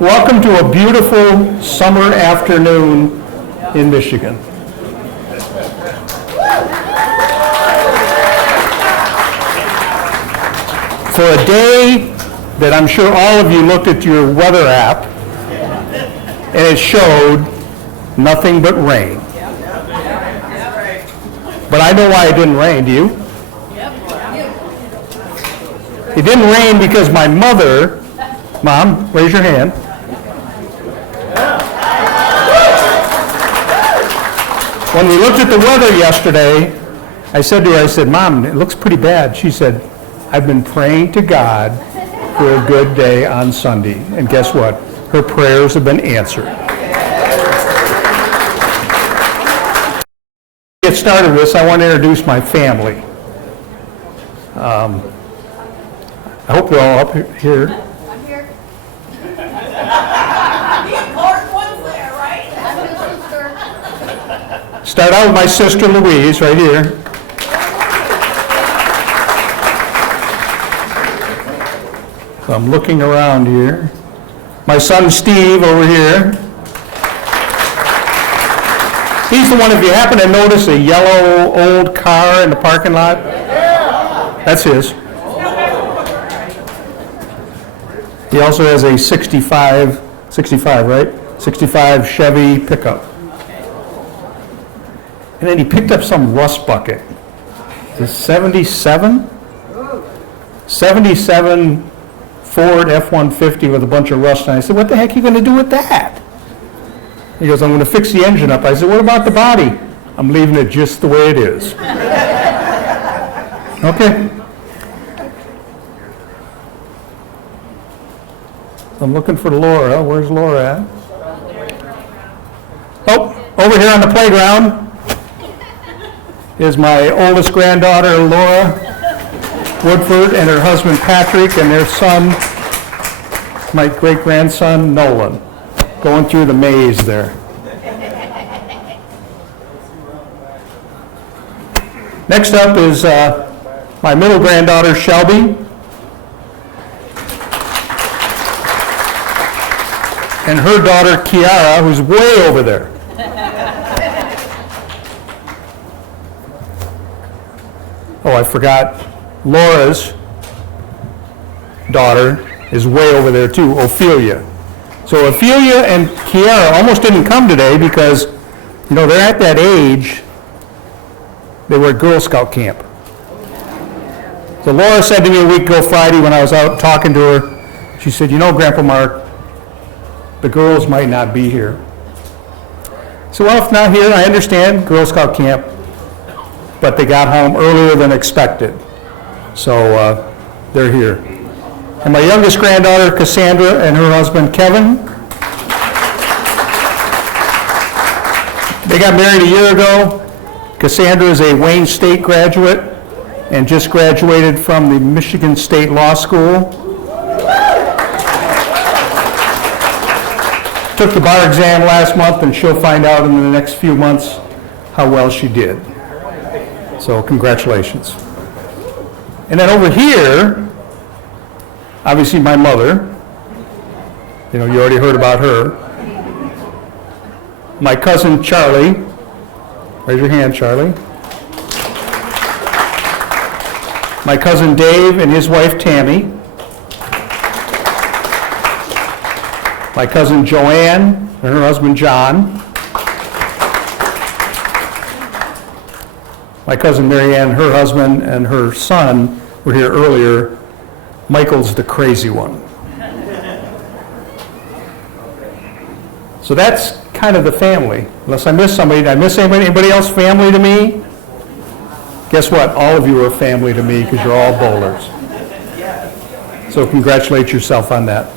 Welcome to a beautiful summer afternoon in Michigan. For a day that I'm sure all of you looked at your weather app and it showed nothing but rain. But I know why it didn't rain, do you? It didn't rain because my mother, Mom, raise your hand. When we looked at the weather yesterday, I said to her, Mom, it looks pretty bad. She said, I've been praying to God for a good day on Sunday. And guess what? Her prayers have been answered. To get started with this, I want to introduce my family. I hope they're all up here. I'm here. The important one's there, right? I'm your sister. Start out with my sister Louise, right here. So I'm looking around here. My son Steve over here. He's the one, if you happen to notice a yellow old car in the parking lot, that's his. He also has a 65, right? 65 Chevy pickup. And then he picked up some rust bucket. The 77? 77 Ford F-150 with a bunch of rust on it. I said, what the heck are you going to do with that? He goes, I'm going to fix the engine up. I said, what about the body? I'm leaving it just the way it is. Okay. I'm looking for Laura. Where's Laura at? Oh, over here on the playground is my oldest granddaughter, Laura Woodford, and her husband, Patrick, and their son, my great-grandson, Nolan, going through the maze there. Next up is my middle granddaughter, Shelby, and her daughter, Kiara, who's way over there. Oh, I forgot. Laura's daughter is way over there too, Ophelia. So Ophelia and Kiara almost didn't come today because, they're at that age, they were at Girl Scout camp. So Laura said to me a week ago Friday when I was out talking to her, she said, Grandpa Mark, the girls might not be here. So, well, if not here, I understand, Girl Scout camp, but they got home earlier than expected. So they're here. And my youngest granddaughter, Cassandra, and her husband, Kevin. They got married a year ago. Cassandra is a Wayne State graduate and just graduated from the Michigan State Law School. Took the bar exam last month, and she'll find out in the next few months how well she did. So congratulations. And then over here, obviously my mother. You already heard about her. My cousin Charlie. Raise your hand, Charlie. My cousin Dave and his wife Tammy. My cousin Joanne and her husband John. My cousin Marianne, her husband, and her son were here earlier. Michael's the crazy one. So that's kind of the family. Unless I miss somebody. Did I miss anybody else family to me? Guess what? All of you are family to me because you're all bowlers. So congratulate yourself on that.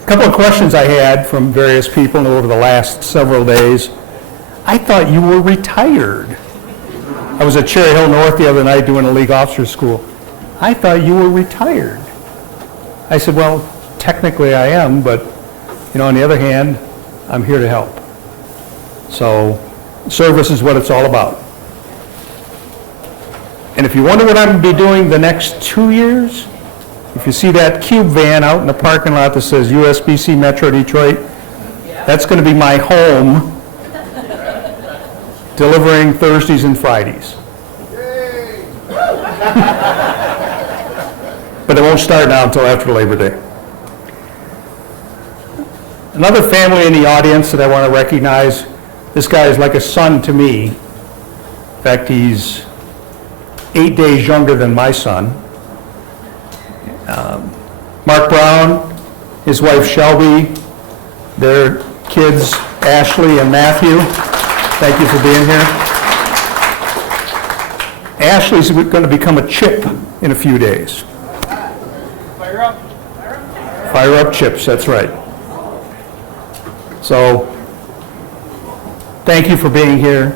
A couple of questions I had from various people over the last several days. I thought you were retired. I was at Cherry Hill North the other night doing a league officer school. I thought you were retired. I said, well, technically I am, but on the other hand, I'm here to help. So service is what it's all about. And if you wonder what I'm going to be doing the next 2 years, if you see that cube van out in the parking lot that says USBC Metro Detroit, that's going to be my home, delivering Thursdays and Fridays. But it won't start now until after Labor Day. Another family in the audience that I want to recognize, this guy is like a son to me. In fact, he's 8 days younger than my son. Mark Brown, his wife Shelby, their kids Ashley and Matthew. Thank you for being here. Ashley's going to become a chip in a few days. Fire up. Fire up chips, that's right. So, thank you for being here.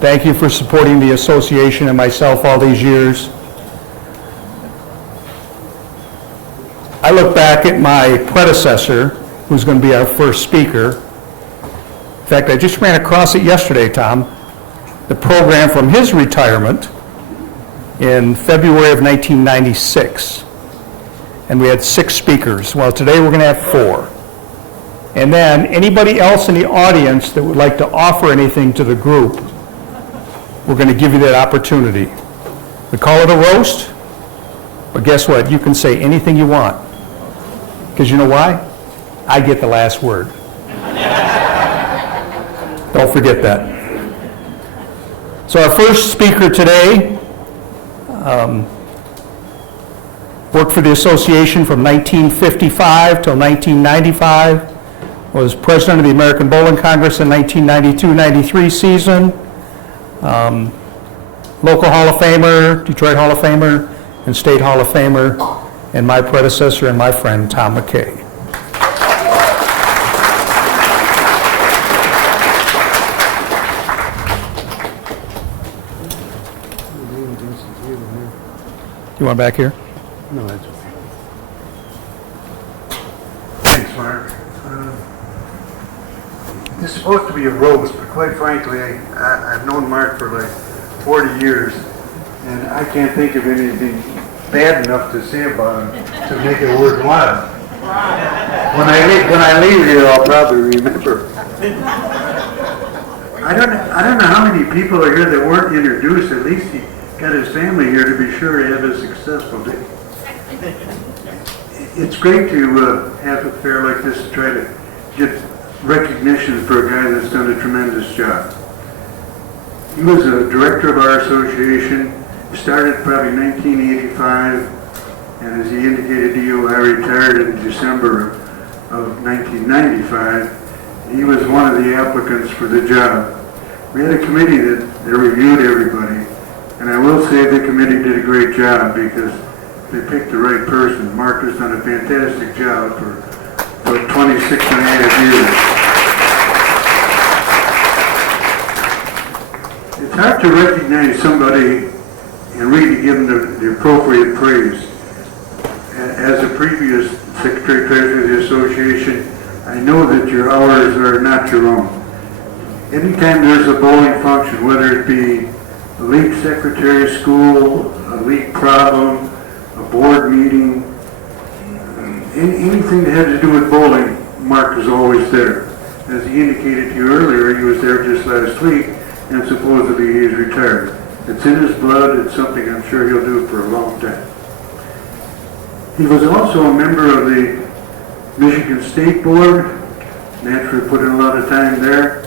Thank you for supporting the association and myself all these years. I look back at my predecessor, who's going to be our first speaker. In fact, I just ran across it yesterday, Tom, the program from his retirement in February of 1996. And we had 6 speakers. Well, today we're going to have 4. And then anybody else in the audience that would like to offer anything to the group, we're going to give you that opportunity. We call it a roast, but guess what? You can say anything you want. Because you know why? I get the last word. Don't forget that. So our first speaker today worked for the association from 1955 till 1995, was president of the American Bowling Congress in 1992-93 season, local Hall of Famer, Detroit Hall of Famer, and State Hall of Famer, and my predecessor and my friend, Tom McKay. You want back here? No, that's okay. Thanks, Mark. It's supposed to be a roast, but quite frankly, I've known Mark for like 40 years, and I can't think of anything bad enough to say about him to make it worthwhile. When I leave here, I'll probably remember. I don't know how many people are here that weren't introduced. At least he got his family here to be sure he had a successful day. It's great to have a fair like this to try to get recognition for a guy that's done a tremendous job. He was a director of our association. He started probably 1985, and as he indicated to you, I retired in December of 1995. He was one of the applicants for the job. We had a committee that reviewed everybody, and I will say the committee did a great job because they picked the right person. Mark has done a fantastic job for 26 and a half years. It's hard to recognize somebody and really give them the appropriate praise. As a previous Secretary Treasurer of the Association, I know that your hours are not your own. Anytime there's a bowling function, whether it be a league secretary school, a league problem, a board meeting, anything that had to do with bowling, Mark is always there. As he indicated to you earlier, he was there just last week, and supposedly he's retired. It's in his blood. It's something I'm sure he'll do for a long time. He was also a member of the Michigan State Board, naturally put in a lot of time there.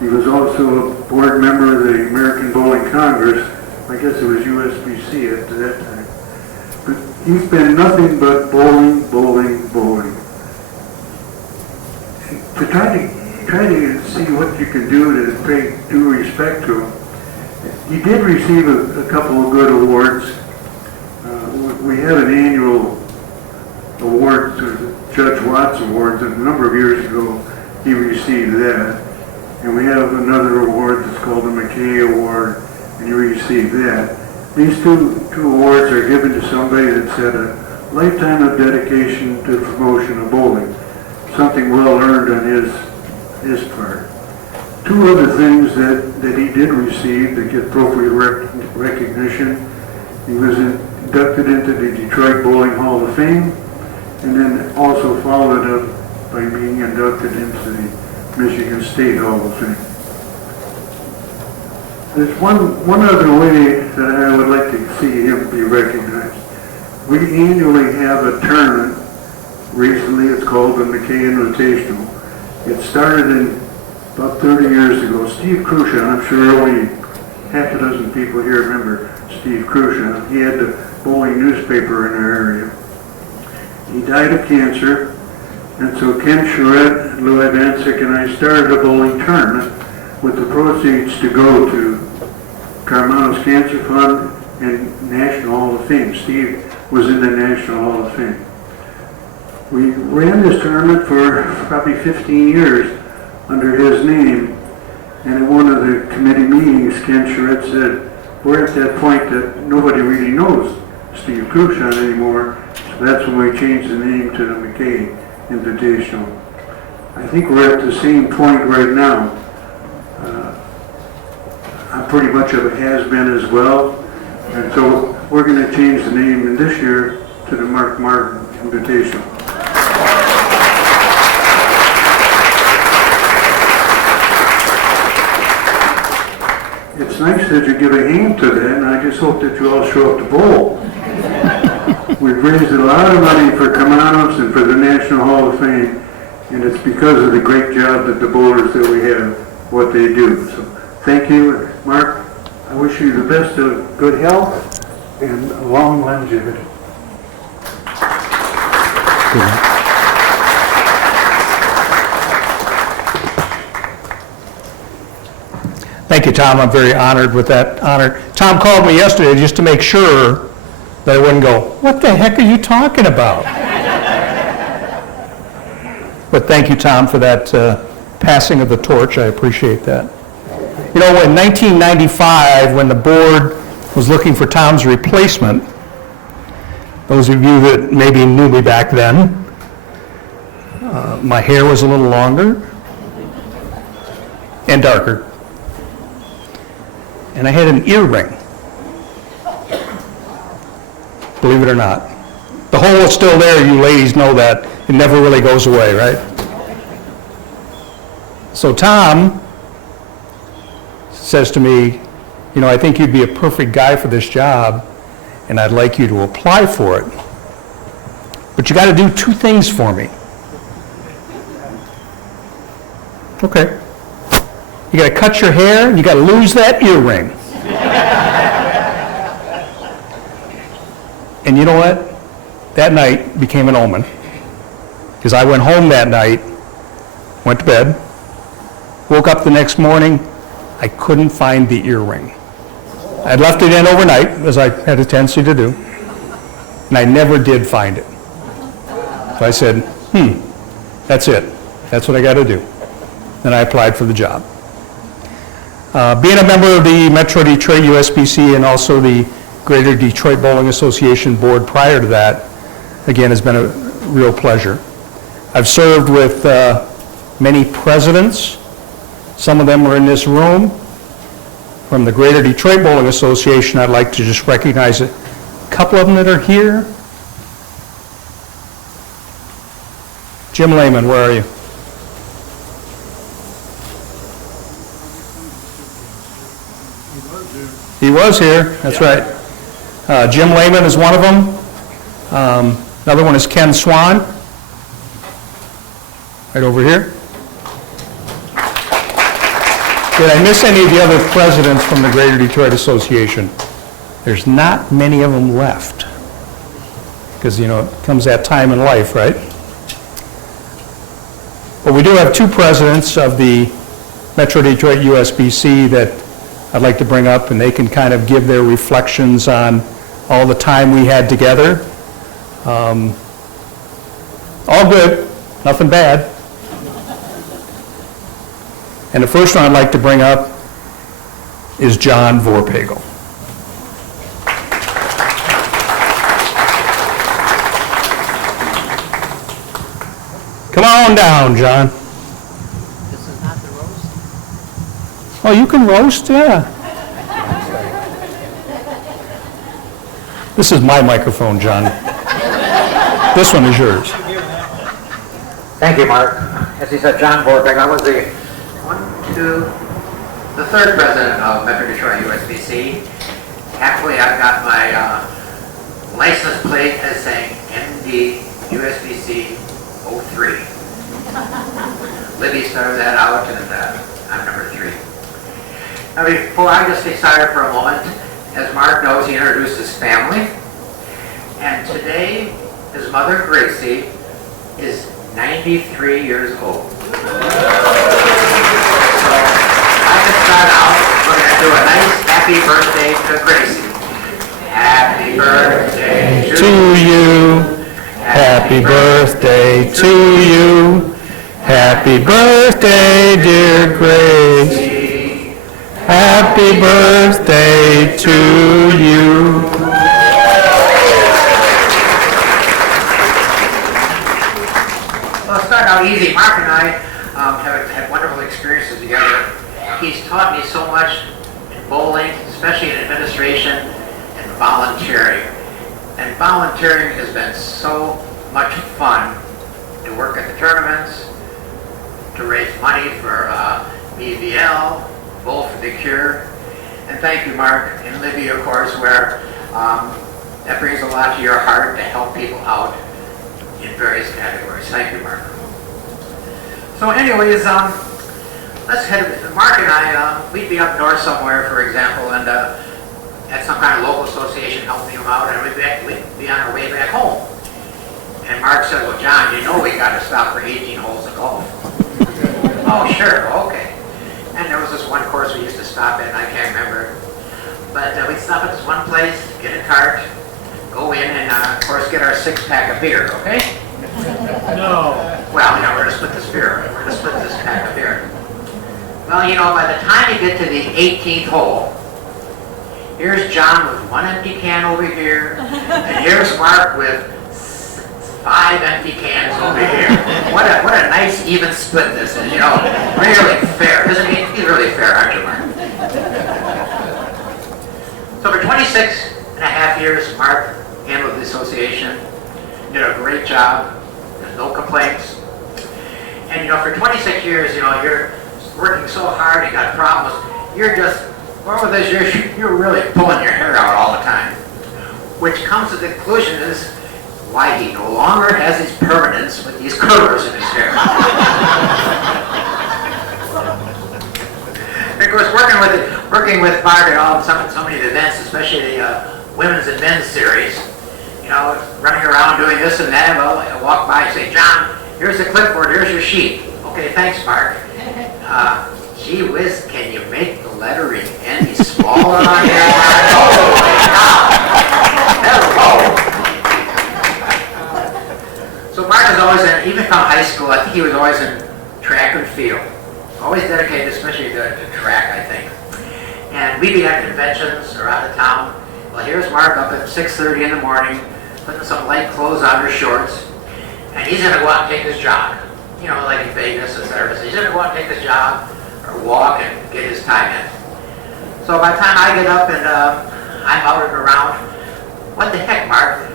He was also a board member of the American Bowling Congress. I guess it was USBC at that time. But he's been nothing but bowling, bowling, bowling. To try to see what you can do to pay due respect to him, he did receive a couple of good awards. We have an annual award, the Judge Watts Awards, and a number of years ago he received that. And we have another award that's called the McKay Award, and he received that. These two awards are given to somebody that's had a lifetime of dedication to the promotion of bowling, something well earned on his part. two other things that he did receive that get appropriate recognition. He was inducted into the Detroit Bowling Hall of Fame, and then also followed up by being inducted into the Michigan State Hall of Fame. There's one other way that I would like to see him be recognized. We annually have a tournament. Recently, it's called the McKay Invitational. It started in about 30 years ago. Steve Crucian, I'm sure only half a dozen people here remember Steve Crucian. He had the bowling newspaper in our area. He died of cancer, and so Ken Charette, Lou Ivancic, and I started a bowling tournament with the proceeds to go to Carmanos Cancer Fund and National Hall of Fame. Steve was in the National Hall of Fame. We ran this tournament for probably 15 years under his name, and in one of the committee meetings, Ken Charette said, we're at that point that nobody really knows Steve Crucian anymore, so that's when we changed the name to the McKay Invitational. I think we're at the same point right now. I'm pretty much of a has-been as well, and so we're going to change the name this year to the Mark Martin Invitational. It's nice that you give a hand to that, and I just hope that you all show up to bowl. We've raised a lot of money for Carmanos and for the National Hall of Fame, and it's because of the great job that the bowlers that we have, what they do. So thank you, Mark. I wish you the best of good health and long longevity. Thank you, Tom. I'm very honored with that honor. Tom called me yesterday just to make sure that I wouldn't go, what the heck are you talking about? But thank you, Tom, for that passing of the torch. I appreciate that. You know, in 1995, when the board was looking for Tom's replacement, those of you that maybe knew me back then, my hair was a little longer and darker. And I had an earring. Believe it or not. The hole is still there, you ladies know that. It never really goes away, right? So Tom says to me, you know, I think you'd be a perfect guy for this job, and I'd like you to apply for it. But you got to do two things for me. Okay. You got to cut your hair, and you got to lose that earring. And you know what? That night became an omen. Because I went home that night, went to bed, woke up the next morning, I couldn't find the earring. I'd left it in overnight, as I had a tendency to do, and I never did find it. So I said, that's it. That's what I got to do. Then I applied for the job. Being a member of the Metro Detroit USBC and also the Greater Detroit Bowling Association board prior to that, again, has been a real pleasure. I've served with many presidents. Some of them are in this room. From the Greater Detroit Bowling Association, I'd like to just recognize a couple of them that are here. Jim Lehman, where are you? He was here, that's right. Jim Lehman is one of them. Another one is Ken Swan, right over here. Did I miss any of the other presidents from the Greater Detroit Association? There's not many of them left, because, you know, it comes that time in life, right? But we do have two presidents of the Metro Detroit USBC that I'd like to bring up, and they can kind of give their reflections on all the time we had together. All good, nothing bad. And the first one I'd like to bring up is John Vorpagel. Come on down, John. This is not the roast? Oh, you can roast, yeah. This is my microphone, John. This one is yours. Thank you, Mark. As he said, John Borbeck, I was the third president of Metro Detroit USBC. Happily, I've got my license plate as saying MD USBC 03. Libby started that out, and I'm number 3. Now, before I just get started for a moment, as Mark knows, he introduced his family, and today his mother, Gracie, is 93 years old. So I can start out, we're going to do a nice happy birthday to Gracie. Happy birthday To you, happy birthday to you. Happy birthday, dear Grace. Happy birthday to you. Well, let's start out easy. Mark and I have had wonderful experiences together. He's taught me so much in bowling, especially in administration and volunteering. And volunteering has been so much fun to work at the tournaments, to raise money for BVL, Bowl for the Cure. And thank you, Mark, and Libby, of course, where that brings a lot to your heart to help people out in various categories. Thank you, Mark. So anyways, let's head, Mark and I, we'd be up north somewhere, for example, and at some kind of local association helping them out, and we'd be on our way back home. And Mark said, well, John, you know we got to stop for 18 holes of golf. Oh, sure, okay. And there was this one course we used to stop at, and I can't remember. But we'd stop at this one place, get a cart, go in, and of course get our 6-pack of beer, okay? No. Well, we're going to split this beer. We're going to split this pack of beer. Well, by the time you get to the 18th hole, here's John with 1 empty can over here, and here's Mark with 5 empty cans over here. What a nice even split this is, really fair. Isn't he? He's really fair, aren't you, Mark? So for 26 and a half years, Mark handled the association, did a great job. There's no complaints. And for 26 years, you're working so hard, you got problems. You're just, over this year, you're really pulling your hair out all the time. Which comes to the conclusion is why he no longer has his permanents with these curlers in his hair. And of course, working with Mark at all so many events, especially the women's and men's series, running around doing this and that. Well, I walk by and say, John, here's the clipboard, here's your sheet. Okay, thanks, Mark. Gee whiz, can you make the lettering any smaller on here? Hello. So Mark is always even from high school, I think he was always in track and field. Always dedicated, especially to track, I think. And we'd be at conventions or out of town. Well, here's Mark up at 6:30 in the morning, putting some light clothes under shorts, and he's gonna go out and take his jog. Like in Vegas, etc. So he's gonna go out and take his jog, or walk and get his time in. So by the time I get up and I'm out and around, what the heck, Mark?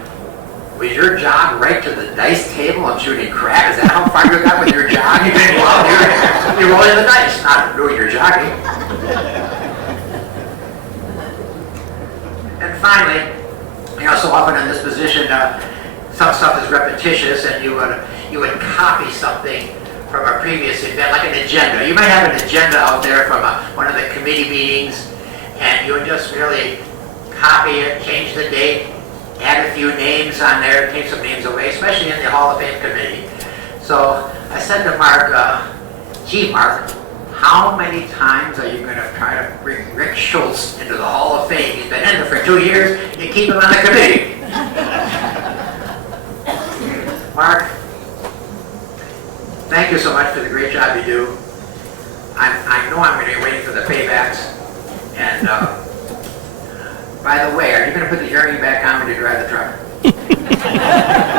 Was your jog right to the dice table and shooting crap? Is that how far you got with your jog? You didn't go out here, you're rolling the dice, not doing your jogging. And finally, so often in this position, some stuff is repetitious, and you would copy something from a previous event, like an agenda. You might have an agenda out there from one of the committee meetings, and you would just really copy it, change the date, add a few names on there, take some names away, especially in the Hall of Fame committee. So I said to Mark, gee, Mark, how many times are you going to try to bring Rick Schultz into the Hall of Fame? He's been in there for 2 years, you keep him on the committee. Mark, thank you so much for the great job you do. I know I'm going to be waiting for the paybacks. And by the way, are you going to put the hearing back on when you drive the truck?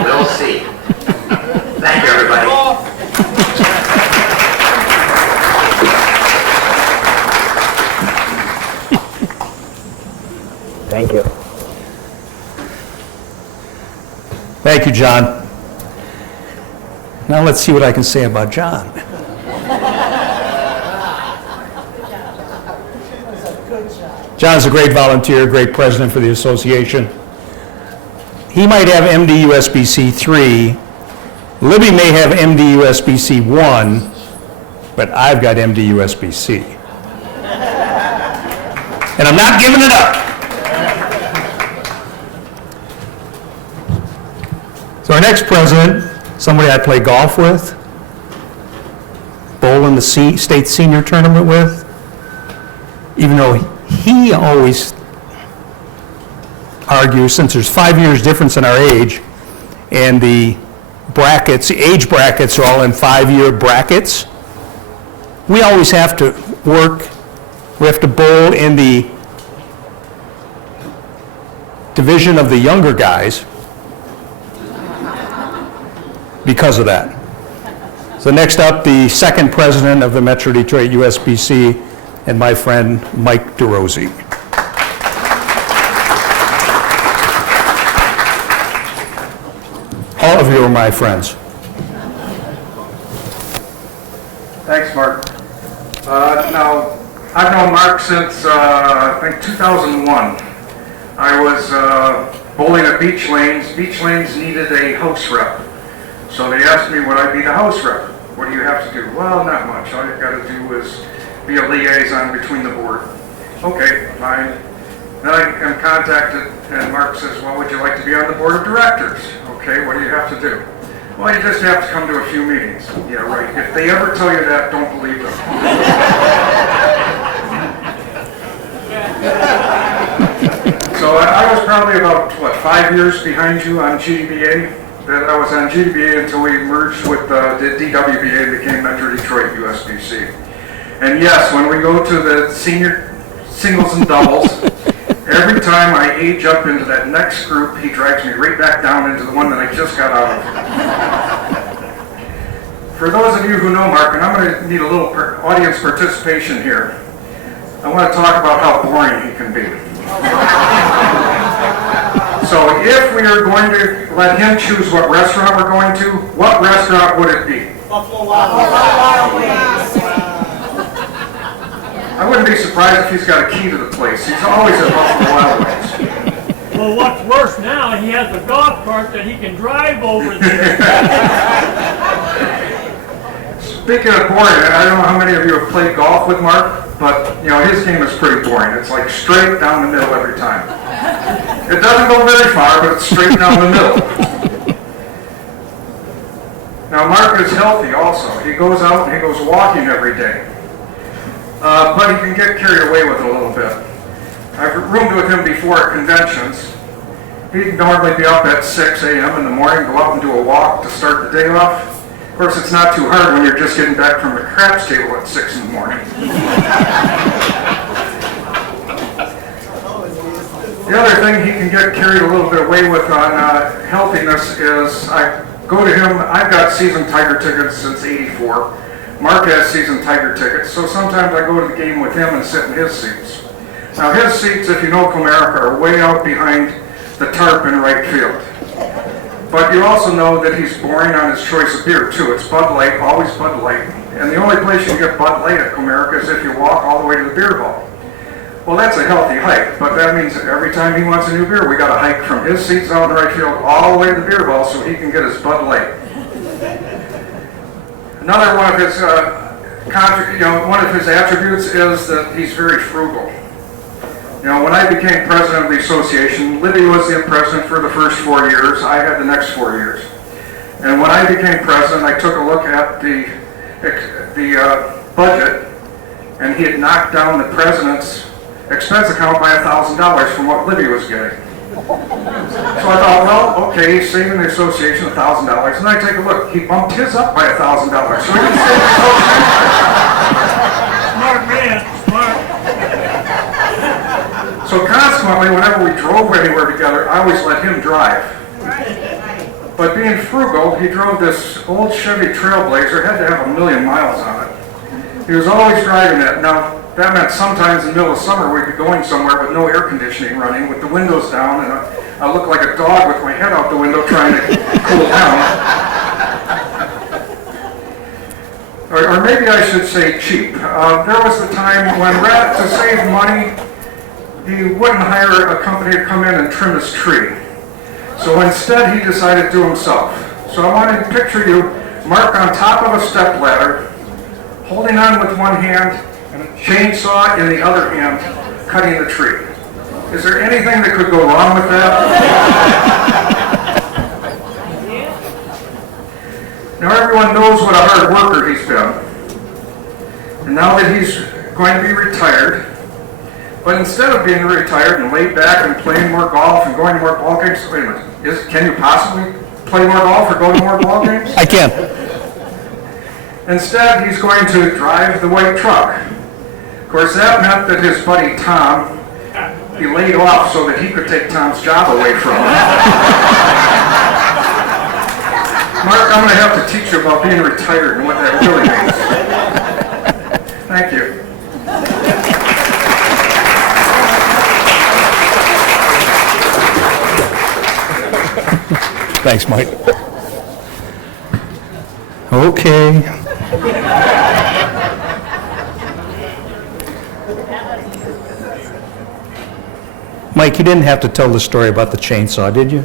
We'll see. Thank you, everybody. Thank you. Thank you, John. Now let's see what I can say about John. John's a great volunteer, great president for the association. He might have MDUSBC 3. Libby may have MDUSBC 1, but I've got MDUSBC. And I'm not giving it up. So our next president, somebody I play golf with, bowl in the state senior tournament with, even though he always argues, since there's 5 years difference in our age, and the brackets, the age brackets are all in 5-year brackets, we always have to work, we have to bowl in the division of the younger guys because of that. So next up, the second president of the Metro Detroit USBC, and my friend Mike DeRosie. All of you are my friends. Thanks, Mark. Now, I've known Mark since, I think, 2001. I was bowling at Beach Lanes. Beach Lanes needed a house rep. So they asked me would I be the house rep. What do you have to do? Well, not much. All you've got to do is be a liaison between the board. Okay, fine. Then I am contacted and Mark says, well, would you like to be on the board of directors? Okay, what do you have to do? Well, you just have to come to a few meetings. Yeah, right. If they ever tell you that, don't believe them. So I was probably about, 5 years behind you on GDBA? That I was on GDBA until we merged with the DWBA and became Metro Detroit USBC. And yes, when we go to the senior singles and doubles, every time I age up into that next group, he drags me right back down into the one that I just got out of. For those of you who know Mark, and I'm going to need a little audience participation here, I want to talk about how boring he can be. So if we are going to let him choose what restaurant we're going to, what restaurant would it be? Buffalo Wild Wings. I wouldn't be surprised if he's got a key to the place. He's always at Buffalo Wild Wings. Well, what's worse now, he has a golf cart that he can drive over there. Speaking of boring, I don't know how many of you have played golf with Mark, but his game is pretty boring. It's like straight down the middle every time. It doesn't go very far, but it's straight down the middle. Now Mark is healthy also. He goes out and he goes walking every day. But he can get carried away with it a little bit. I've roomed with him before at conventions. He'd normally be up at 6 a.m. in the morning, go out and do a walk to start the day off. Of course, it's not too hard when you're just getting back from the craps table at 6 in the morning. The other thing he can get carried a little bit away with on healthiness is I go to him, I've got season Tiger tickets since '84. Mark has season Tiger tickets, so sometimes I go to the game with him and sit in his seats. Now his seats, if you know Comerica, are way out behind the tarp in right field. But you also know that he's boring on his choice of beer too. It's Bud Light, always Bud Light. And the only place you can get Bud Light at Comerica is if you walk all the way to the beer hall. Well, that's a healthy hike, but that means that every time he wants a new beer, we got to hike from his seats out in right field all the way to the beer hall so he can get his Bud Light. Another one of his, one of his attributes is that he's very frugal. When I became president of the association, Libby was the president for the first 4 years. I had the next 4 years. And when I became president, I took a look at the budget, and he had knocked down the president's expense account by $1,000 from what Libby was getting. So I thought, well, okay, he's saving the association $1,000. And I take a look, he bumped his up by $1,000. So he didn't save the association. Smart man, smart. So consequently, whenever we drove anywhere together, I always let him drive. But being frugal, he drove this old Chevy Trailblazer, had to have 1,000,000 miles on it. He was always driving that. Now, that meant sometimes in the middle of summer we'd be going somewhere with no air conditioning running, with the windows down, and I look like a dog with my head out the window trying to cool down. Or maybe I should say cheap. There was a time when, to save money, he wouldn't hire a company to come in and trim his tree. So instead, he decided to do himself. So I want to picture you, Mark on top of a stepladder, holding on with one hand and a chainsaw in the other hand, cutting the tree. Is there anything that could go wrong with that? Now everyone knows what a hard worker he's been. And now that he's going to be retired, but instead of being retired and laid back and playing more golf and going to more ball games, wait a minute, can you possibly play more golf or go to more ball games? I can. Instead, he's going to drive the white truck. Of course, that meant that his buddy Tom, he laid off so that he could take Tom's job away from him. Mark, I'm going to have to teach you about being retired and what that really means. Thank you. Thanks, Mike. Okay. Mike, you didn't have to tell the story about the chainsaw, did you?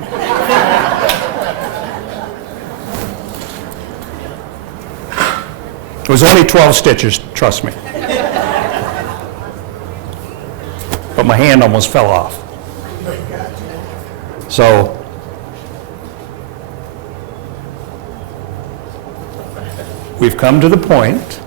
It was only 12 stitches, trust me. But my hand almost fell off. So, we've come to the point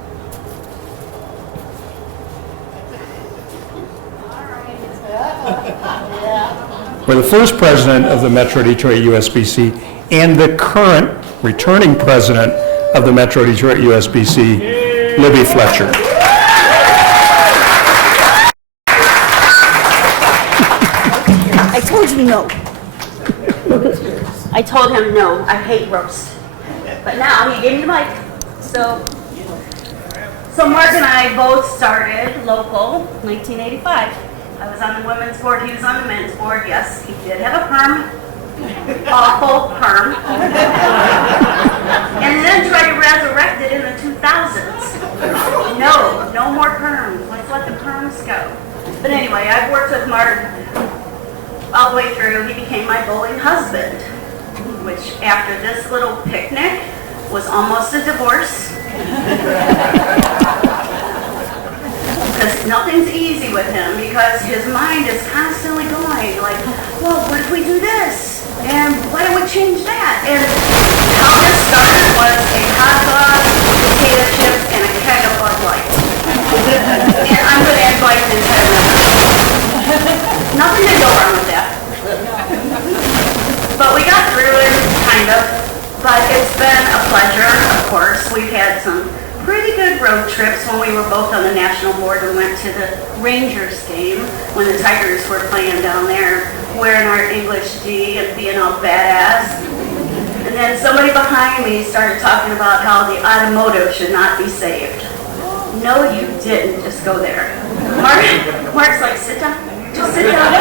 where the first president of the Metro Detroit USBC and the current returning president of the Metro Detroit USBC, Libby Fletcher. I told you no. I told him no. I hate roast. But now he gave me the mic. So Mark and I both started local 1985. I was on the women's board, he was on the men's board. Yes, he did have a perm. Awful perm. And then tried to resurrect it in the 2000s. No more perms. Let's let the perms go. But anyway, I've worked with Mark all the way through. He became my bowling husband, which after this little picnic was almost a divorce. Because nothing's easy with him, because his mind is constantly going like, well, what if we do this? And why don't we change that? And how this started was a hot dog, potato chips, and a keg of Bud Light. And I'm going to invite the entire member. Nothing to go wrong with that. But we got through it, kind of. But it's been a pleasure, of course. We've had some pretty good road trips when we were both on the national board. We went to the Rangers game when the Tigers were playing down there, wearing our English D and being all badass. And then somebody behind me started talking about how the automotive should not be saved. No, you didn't. Just go there. Mark's like, sit down. Just sit down.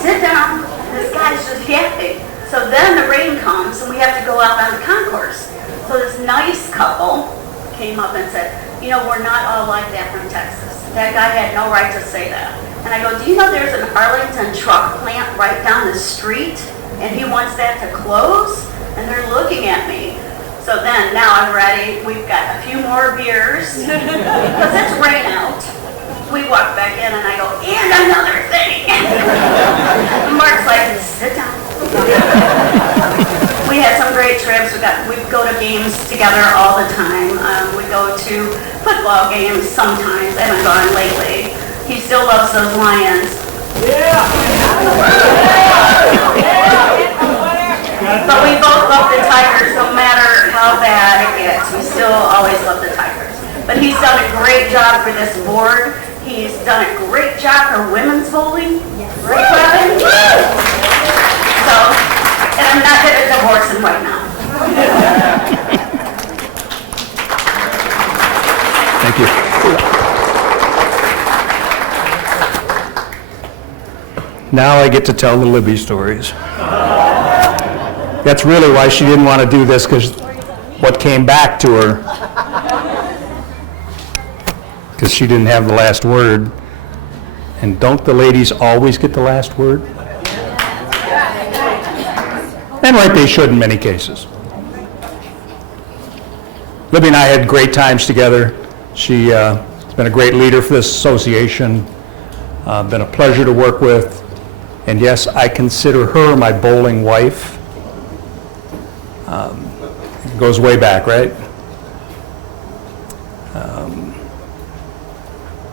Sit down. This guy's just yapping. So then the rain comes and we have to go out on the concourse. So this nice couple came up and said, you know, we're not all like that from Texas. That guy had no right to say that. And I go, do you know there's an Arlington truck plant right down the street? And he wants that to close? And they're looking at me. So then, now I'm ready. We've got a few more beers. Because it's rain out. We walk back in and I go, and another thing. And Mark's like, sit down. We had some great trips. We go to games together all the time. We go to football games sometimes. I haven't gone lately. He still loves those Lions. Yeah. But we both love the Tigers, no matter how bad it gets. We still always love the Tigers. But he's done a great job for this board. He's done a great job for women's bowling. Right, Robin? So, and I'm not going to divorce him right now. Thank you. Now I get to tell the Libby stories. That's really why she didn't want to do this, because what came back to her, because she didn't have the last word. And don't the ladies always get the last word? And right, they should in many cases. Libby and I had great times together. She has been a great leader for this association, been a pleasure to work with. And yes, I consider her my bowling wife. Goes way back, right?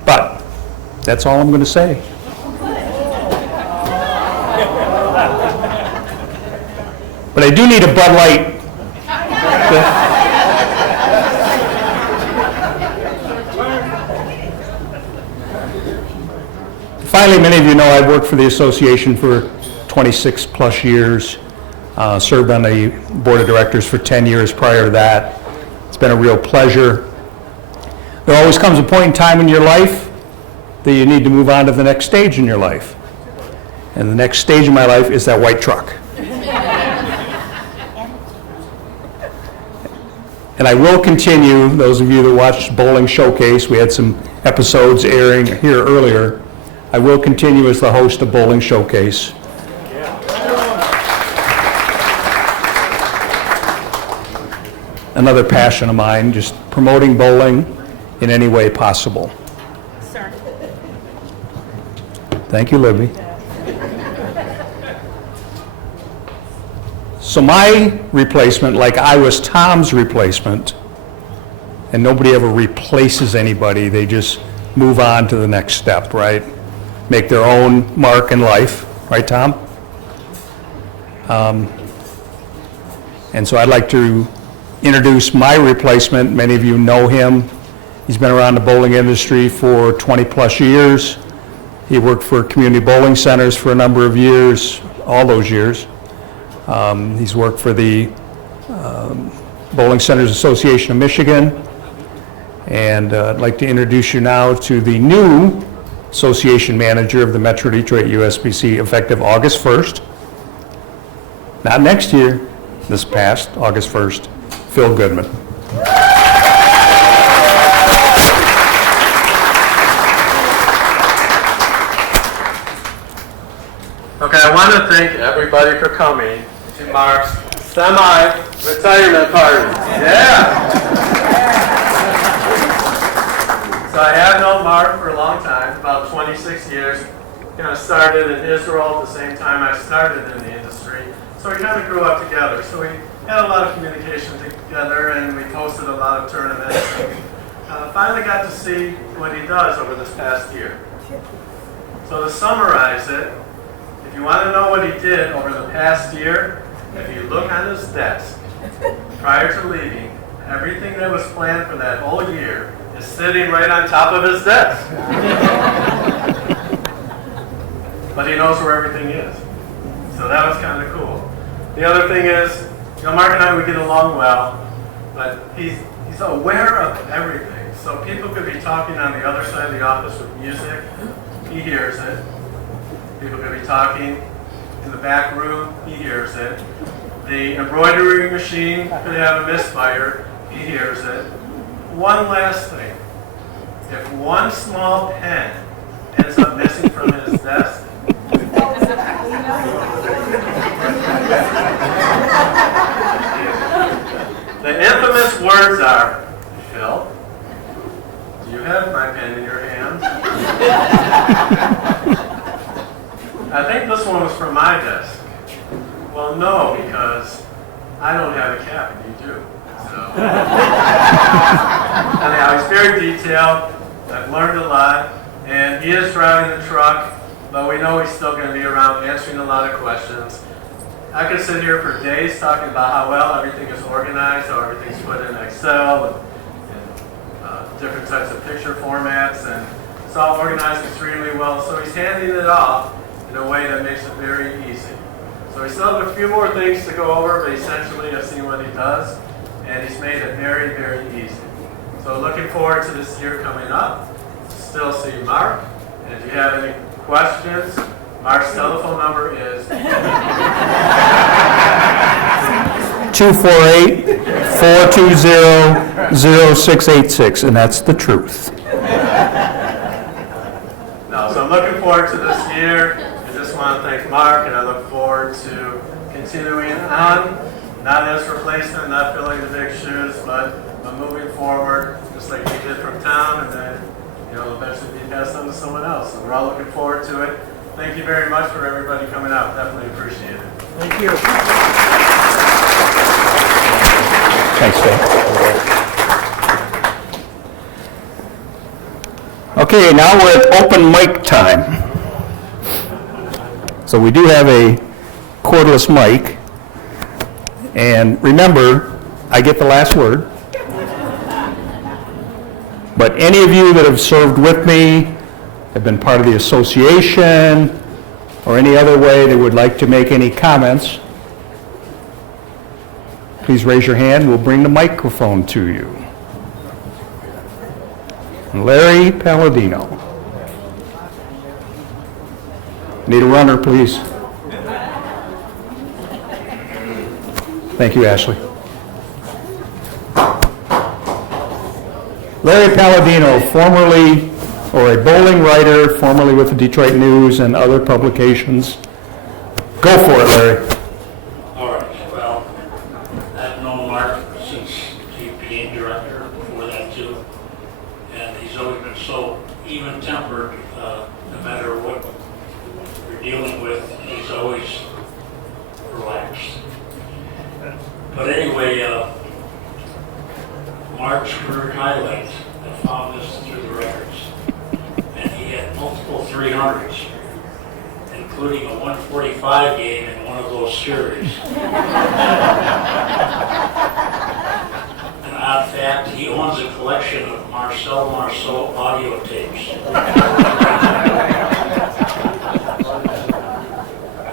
But that's all I'm going to say. But I do need a Bud Light. Finally, many of you know I've worked for the association for 26 plus years, served on the board of directors for 10 years prior to that. It's been a real pleasure. There always comes a point in time in your life that you need to move on to the next stage in your life. And the next stage of my life is that white truck. And I will continue, those of you that watched Bowling Showcase, we had some episodes airing here earlier. I will continue as the host of Bowling Showcase. Another passion of mine, just promoting bowling in any way possible. Sir. Thank you, Libby. So my replacement, like I was Tom's replacement, and nobody ever replaces anybody, they just move on to the next step, right? Make their own mark in life, right, Tom? And so I'd like to introduce my replacement. Many of you know him. He's been around the bowling industry for 20 plus years. He worked for community bowling centers for a number of years, all those years. He's worked for the Bowling Centers Association of Michigan. And I'd like to introduce you now to the new association manager of the Metro Detroit USBC, effective August 1st. Not next year, this past August 1st, Phil Goodman. Okay, I want to thank everybody for coming to Mark's semi-retirement party. Yeah! So I have known Mark for a long time, about 26 years. Kind of started in his role at the same time I started in the industry. So we kind of grew up together. So we had a lot of communication together, and we hosted a lot of tournaments. Finally got to see what he does over this past year. So to summarize it, if you want to know what he did over the past year, if you look on his desk prior to leaving, everything that was planned for that whole year is sitting right on top of his desk. But he knows where everything is. So that was kind of cool. The other thing is, Mark and I, we get along well, but he's aware of everything. So people could be talking on the other side of the office with music, he hears it. People could be talking in the back room, he hears it. The embroidery machine could have a misfire, he hears it. One last thing. If one small pen ends up missing from his desk, the infamous words are, Phil, do you have my pen in your hand? I think this one was from my desk. Well, no, because I don't have a cap and you do. So. Anyhow, he's very detailed. I've learned a lot. And he is driving the truck, but we know he's still going to be around answering a lot of questions. I could sit here for days talking about how well everything is organized, how everything's put in Excel and different types of picture formats, and it's all organized extremely well. So he's handing it off in a way that makes it very easy. So we still have a few more things to go over, but essentially I've seen what he does, and he's made it very, very easy. So looking forward to this year coming up. Still see Mark. And if you have any questions, Mark's telephone number is 248-420-0686, and that's the truth. No, so I'm looking forward to this year. I just want to thank Mark, and I look forward to continuing on, not as replacement, not filling the big shoes, but moving forward, just like he did from town, and then, eventually be passed on to someone else. So we're all looking forward to it. Thank you very much for everybody coming out. Definitely appreciate it. Thank you. Thanks, Dave. Okay, now we're at open mic time. So we do have a cordless mic. And remember, I get the last word. But any of you that have served with me, have been part of the association, or any other way that would like to make any comments, please raise your hand. We'll bring the microphone to you. Larry Palladino. Need a runner, please. Thank you, Ashley. Larry Palladino, formerly, or a bowling writer, formerly with the Detroit News and other publications. Go for it, Larry. All right, well, I've known Mark since he became director, before that too, and he's always been so even-tempered, no matter what you're dealing with, he's always relaxed. But anyway, Mark's career highlights, I found this through the records, and he had multiple 300s, including a 145 game in one of those series. An odd fact, he owns a collection of Marcel Marceau audio tapes.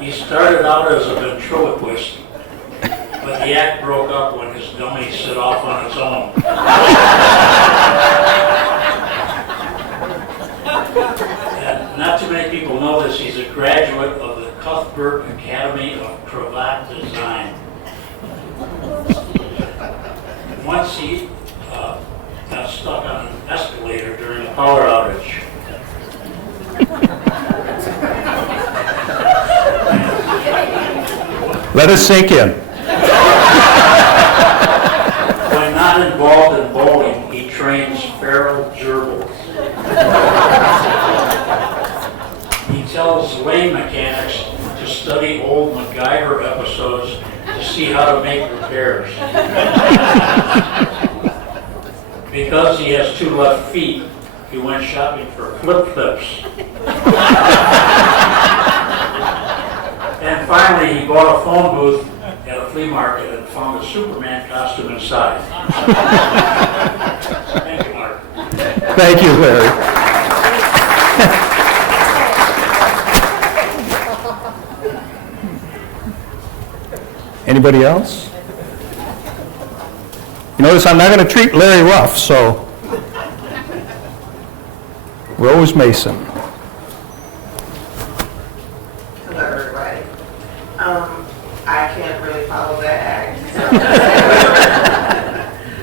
He started out as a ventriloquist, but the act broke up when his dummy set off on its own. And not too many people know this, he's a graduate of the Cuthbert Academy of Cravat Design. Once he got stuck on an escalator during a power outage. Let us sink in. When not involved in bowling, he trains feral gerbils. He tells lane mechanics to study old MacGyver episodes to see how to make repairs. Because he has 2 left feet, he went shopping for flip-flips. And finally, he bought a phone booth at a flea market and found a Superman costume inside. Thank you, Mark. Thank you, Larry. Anybody else? You notice I'm not going to treat Larry rough, so. Rose Mason. Hello, everybody. I can't really follow that act.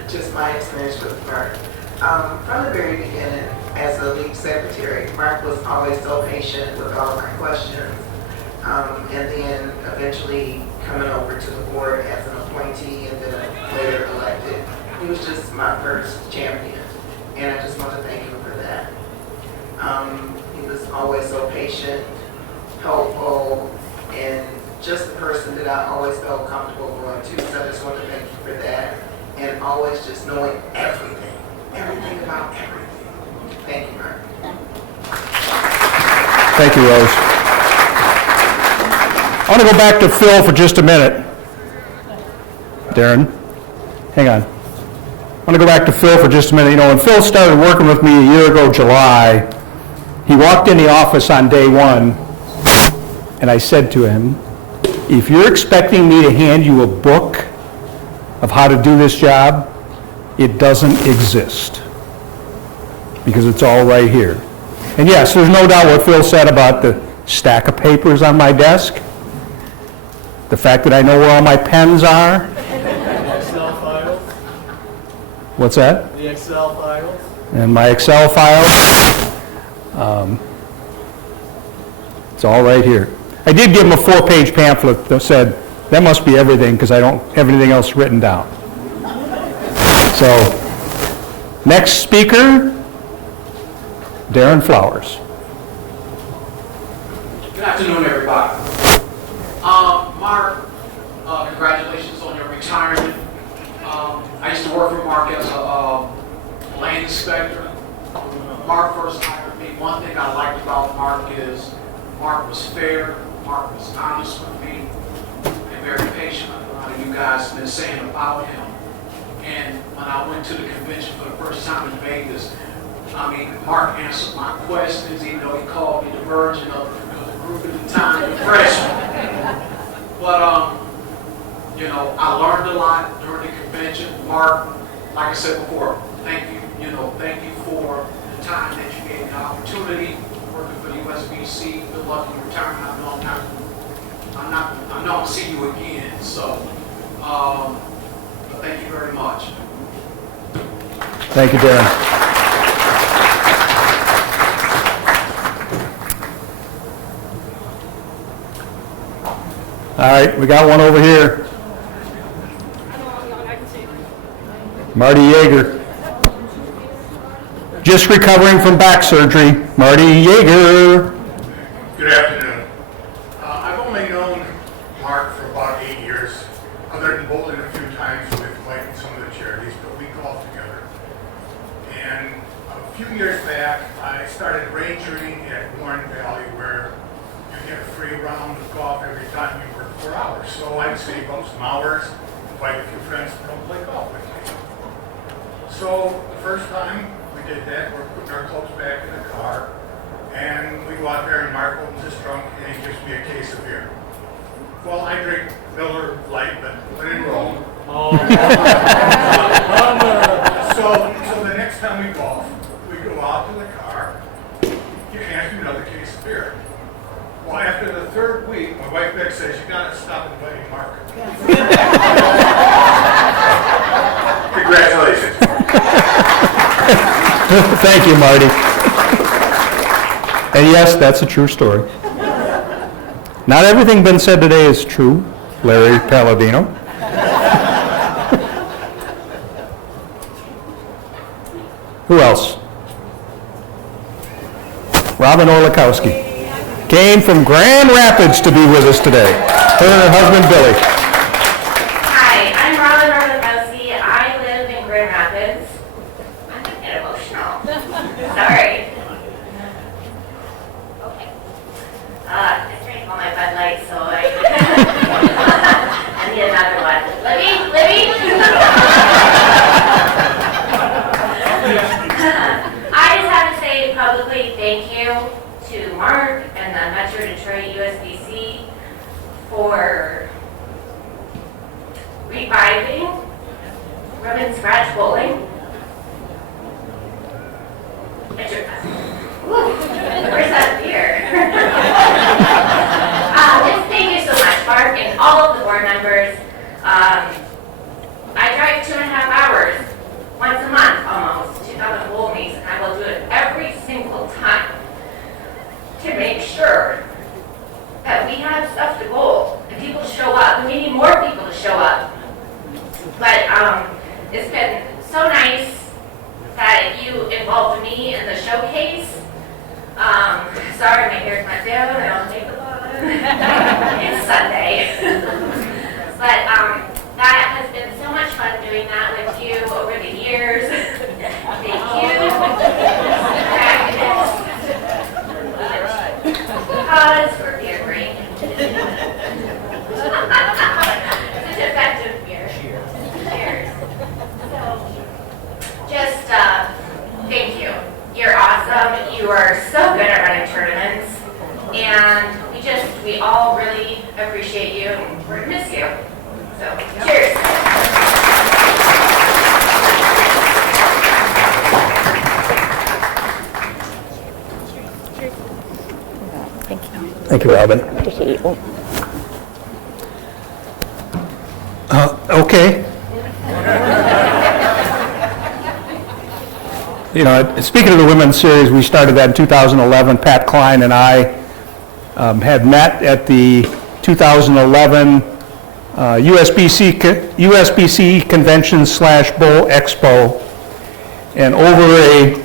So just my experience with Mark. From the very beginning, as a league secretary, Mark was always so patient with all of my questions. And then eventually coming over to the board as an appointee and then later elected. He was just my first champion. And I just want to thank him for that. He was always so patient, helpful, and just the person that I always felt comfortable going to. So I just want to thank you for that. And always just knowing everything about everything. Thank you, Mark. Thank you, Rose. I want to go back to Phil for just a minute. Darren, hang on. I want to go back to Phil for just a minute. You know, when Phil started working with me a year ago, July, he walked in the office on day one, and I said to him, if you're expecting me to hand you a book of how to do this job, it doesn't exist. Because it's all right here. And yes, there's no doubt what Phil said about the stack of papers on my desk. The fact that I know where all my pens are. Excel files, What's that? the Excel files. And my Excel files. It's all right here. I did give him a 4-page pamphlet that said, that must be everything, because I don't have everything else written down. So, next speaker, Darren Flowers. Good afternoon, everybody. Mark, congratulations on your retirement. I used to work for Mark as a land inspector. When Mark first hired me, one thing I liked about Mark is Mark was fair, Mark was honest with me, and very patient. A lot of you guys have been saying about him. And when I went to the convention for the first time in Vegas, Mark answered my questions, even though he called me the virgin of the group at the time, the freshman. But, I learned a lot during the convention. Mark, like I said before, thank you for the time that you gave me, the opportunity working for the USBC. Good luck in retirement. I know I'll see you again. So, thank you very much. Thank you, Darren. All right, we got one over here. Marty Yeager. Just recovering from back surgery. Marty Yeager. Good afternoon. I've only known Mark for about 8 years, other than bowling a few times with Mike and some of the charities, but we golf together. And a few years back, I started rangering at Warren Valley, where you get a free round of golf every time you work 4 hours. So I'd save up some hours, invite a few friends to come play golf with me. So the first time we did that, we're putting our clubs back in the car, and we go out there and Mark opens his trunk and he gives me a case of beer. Well, I drink Miller Lite, but when in Rome. So the next time we golf, we go out to the car, he hands me another case of beer. Well, after the third week, my wife Beck says, you gotta stop inviting Mark. Congratulations. Thank you, Marty. And yes, that's a true story. Not everything been said today is true, Larry Palladino. Who else? Robin Orlikowski. Came from Grand Rapids to be with us today. Her and her husband, Billy. Hi, I'm Robin Orlikowski. I live in Grand Rapids. I'm going to get emotional. Sorry. Okay. I drank all my Bud Light, so I need another one. Libby? I just have to say publicly thank you to Mark and the Metro Detroit USBC for reviving rub and scratch bowling. Where's that beer? Just thank you so much, Mark, and all of the board members. I drive 2.5 hours once a month almost to other bowl meets, and I will do it every single time to make sure that we have stuff to bowl and people show up. We need more people to show up. But it's been so nice that you involved me in the showcase. Sorry, my hair's not down. I don't take a lot. It's Sunday. But that has been so much fun doing that with you over the years. Thank you. Pause for beer break. Such effective beer. Cheers. So, just thank you. You're awesome. You are so good at running tournaments. And we all really appreciate you, and we're gonna miss you. So, cheers. Thank you, Robin. Okay. You know, speaking of the women's series, we started that in 2011. Pat Klein and I had met at the 2011 USBC Convention / Bowl Expo, and over a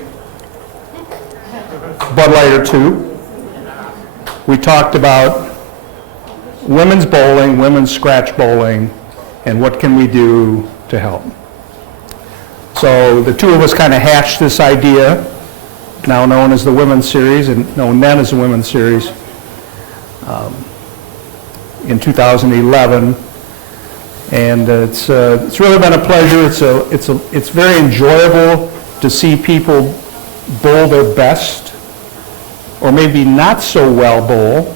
Bud Light or two, we talked about women's bowling, women's scratch bowling, and what can we do to help. So the two of us kind of hatched this idea, now known as the Women's Series, and known then as the Women's Series, in 2011. And it's really been a pleasure. It's very enjoyable to see people bowl their best, or maybe not so well bowl,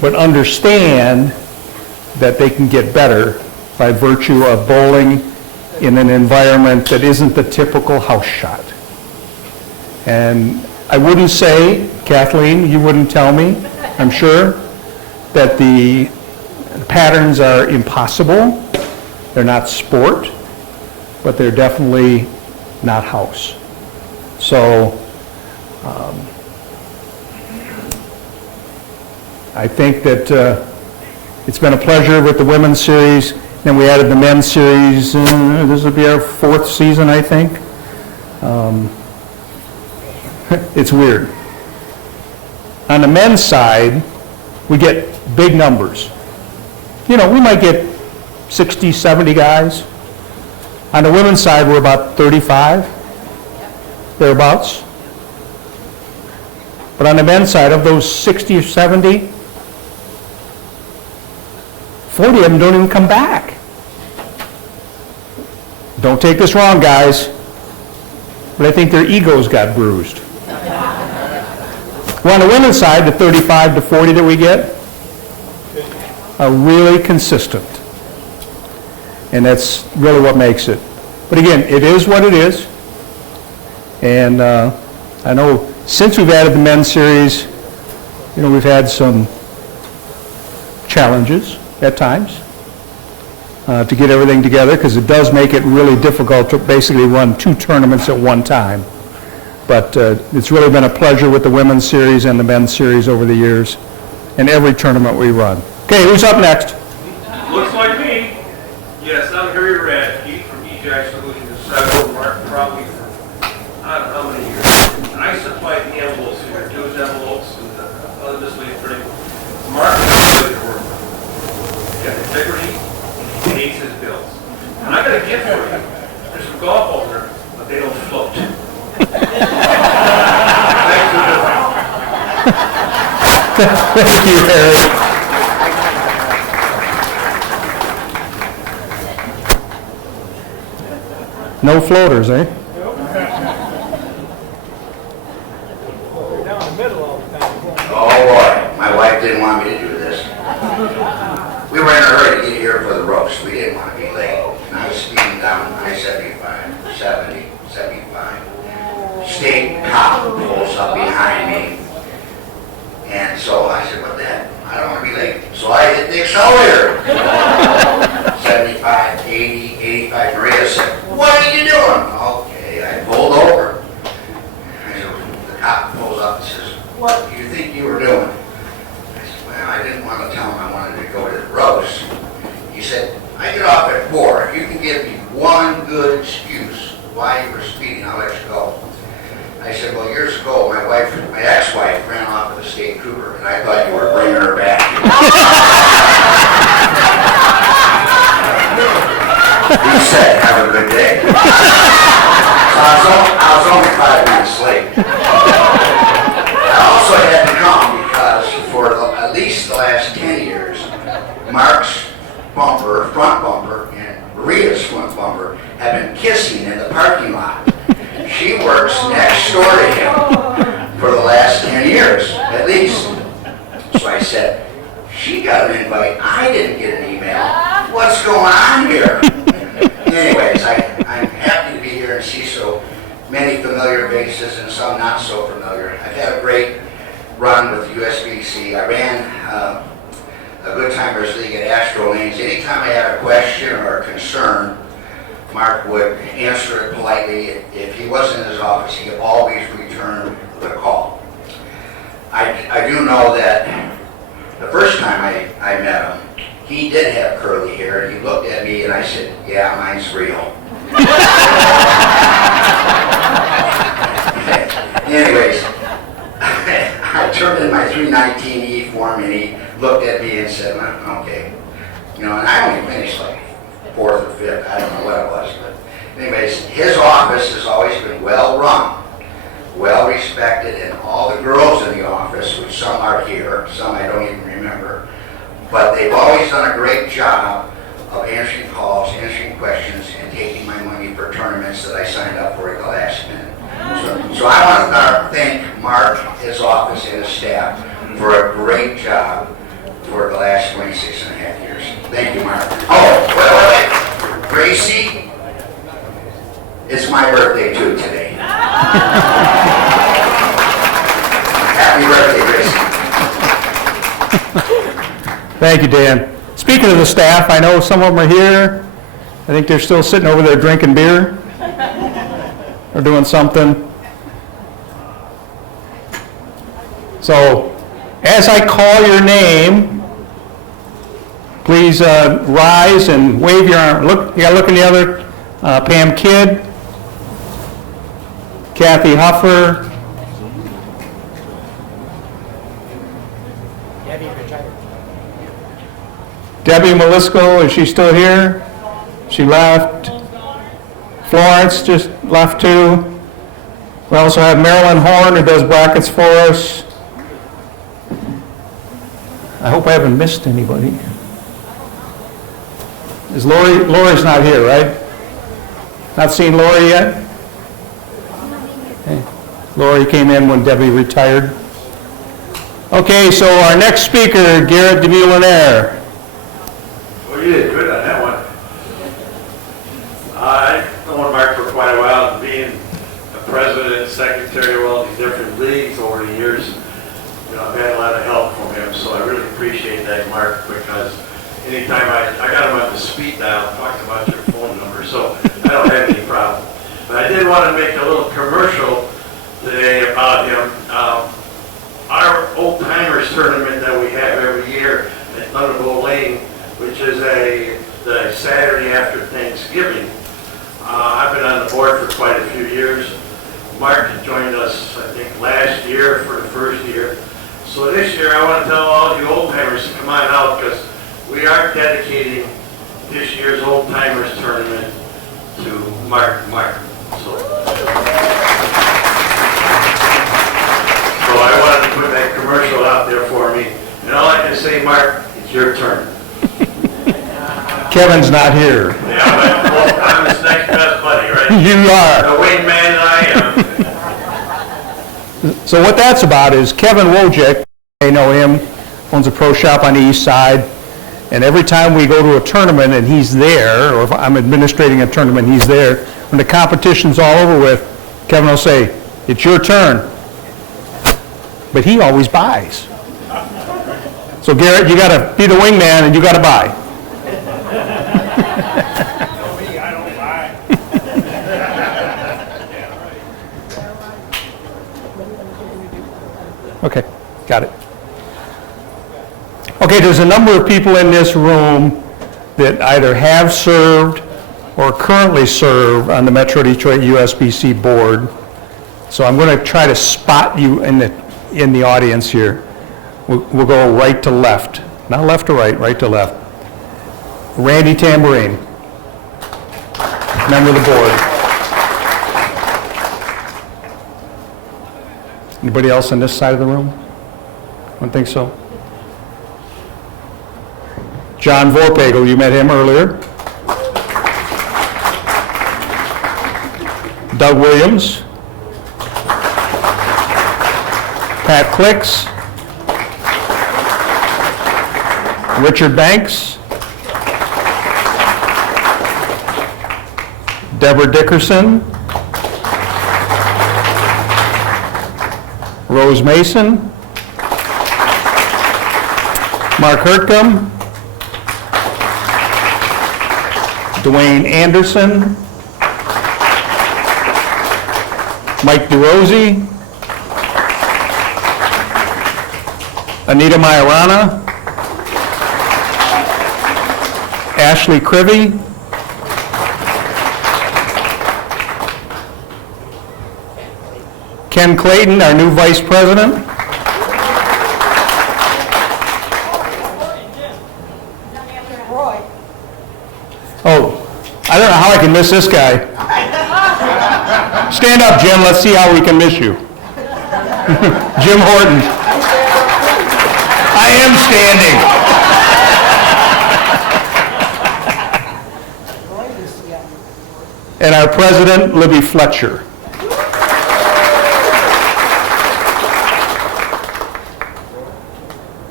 but understand that they can get better by virtue of bowling in an environment that isn't the typical house shot. And I wouldn't say, Kathleen, you wouldn't tell me, I'm sure, that the patterns are impossible. They're not sport, but they're definitely not house. So I think that it's been a pleasure with the women's series. Then we added the men's series. This will be our 4th season, I think. It's weird. On the men's side, we get big numbers. You know, we might get 60, 70 guys. On the women's side, we're about 35, thereabouts. But on the men's side, of those 60 or 70, 40 of them don't even come back. Don't take this wrong, guys, but I think their egos got bruised. Well, on the women's side, the 35 to 40 that we get are really consistent. And that's really what makes it. But again, it is what it is. And I know since we've added the men's series, you know, we've had some challenges at times to get everything together, because it does make it really difficult to basically run 2 tournaments at one time. But it's really been a pleasure with the women's series and the men's series over the years, and every tournament we run. Okay, who's up next? Looks like me. Yes, I'm Harry Radke from EGI Solutions. I've known Mark probably for, I don't know how many years. And I supplied the envelopes here, those envelopes and other miscellaneous printing. Mark is good at work. He's got integrity, he pays his bills. And I got a gift for you. There's some golf balls there, but they don't float. Thanks for Thank you, Harry. No floaters, eh? Oh boy, my wife didn't want me to do this. We were in a hurry to get here for the roast. We didn't want to be late. And I was speeding down I-75, 70, 75. State cop pulls up behind me. And so I said, what the heck? I don't want to be late. So I hit the accelerator. 75, 80, 85. Maria said, what are you doing? Okay, I pulled over. The cop pulls up and says, what do you think you were doing? I said, well, I didn't want to tell him I wanted to go to the roast. He said, I get off at 4. If you can give me one good excuse why you were speeding, I'll let you go. I said, well, years ago, my ex-wife ran off with a state trooper, and I thought you were bringing her back. He said, have a good day. So I was only 5 minutes late. I also had to come because for at least the last 10 years, Mark's bumper, front bumper, and Maria's front bumper have been kissing in the parking lot. She works next door to him for the last 10 years, at least. So I said, she got an invite, I didn't get an email. What's going on here? Anyways, I'm happy to be here and see so many familiar faces and some not so familiar. I've had a great run with USBC. I ran a Good Timers League at Astro Lanes. Anytime I had a question or a concern, Mark would answer it politely. If he wasn't in his office, he always returned the call. I do know that the first time I met him, he did have curly hair, and he looked at me and I said, yeah, mine's real. Anyways, I turned in my 319E form and he looked at me and said, okay. You know, and I only finished like 4th or 5th, I don't know what it was. But anyways, his office has always been well run, well respected, and all the girls in the office, which some are here, some I don't even remember, but they've always done a great job of answering calls, answering questions, and taking my money for tournaments that I signed up for at the last minute. So I want to thank Mark, his office, and his staff for a great job for the last 26 and a half years. Thank you, Mark. Oh, wait. Gracie, it's my birthday too today. Happy birthday, Gracie. Thank you, Dan. Speaking of the staff, I know some of them are here. I think they're still sitting over there drinking beer or doing something. So, as I call your name, please rise and wave your arm. Look, you got to look in the other. Pam Kidd, Kathy Huffer, Debbie Melisco, is she still here? She left. Florence just left too. We also have Marilyn Horn, who does brackets for us. I hope I haven't missed anybody. Is Lori's not here, right? Not seen Lori yet? Okay. Lori came in when Debbie retired. Okay, so our next speaker, Garrett DeMulinaire. Well, you did good on that one. I've known Mark for quite a while, and being a president, secretary of all these different leagues over the years, you know, I've had a lot of help from him, so I really appreciate that, Mark, because anytime I got him on the speed dial talking about your phone number, so I don't have any problem. But I did want to make a little commercial today about him. Our Old Timers tournament that we have every year at Thunderbolt Lane, which is the Saturday after Thanksgiving. I've been on the board for quite a few years. Mark joined us, I think, last year for the first year. So this year, I want to tell all you old timers to come on out, because we are dedicating this year's Old Timers tournament to Mark. So I wanted to put that commercial out there for me. And all I can say, Mark, it's your turn. Kevin's not here. Yeah, but I'm his next best buddy, right? You are. The wingman that I am. So what that's about is Kevin Wojcik, I know him, owns a pro shop on the east side, and every time we go to a tournament and he's there, or if I'm administrating a tournament, he's there, when the competition's all over with, Kevin will say, it's your turn. But he always buys. So Garrett, you got to be the wingman and you got to buy. I don't buy. Okay, got it. Okay, there's a number of people in this room that either have served or currently serve on the Metro Detroit USBC board. So I'm going to try to spot you in the audience here. We'll go right to left. Not left to right, right to left. Randy Tambourine, member of the board. Anybody else on this side of the room? I don't think so. John Vorpagel, you met him earlier. Doug Williams. Pat Clicks. Richard Banks. Deborah Dickerson. Rose Mason. Mark Hertcomb, Dwayne Anderson, Mike DeRosie, Anita Majorana, Ashley Crivy, Ken Clayton, our new vice president, oh, I don't know how I can miss this guy. Stand up, Jim, let's see how we can miss you. Jim Horton. I am standing. And our president, Libby Fletcher.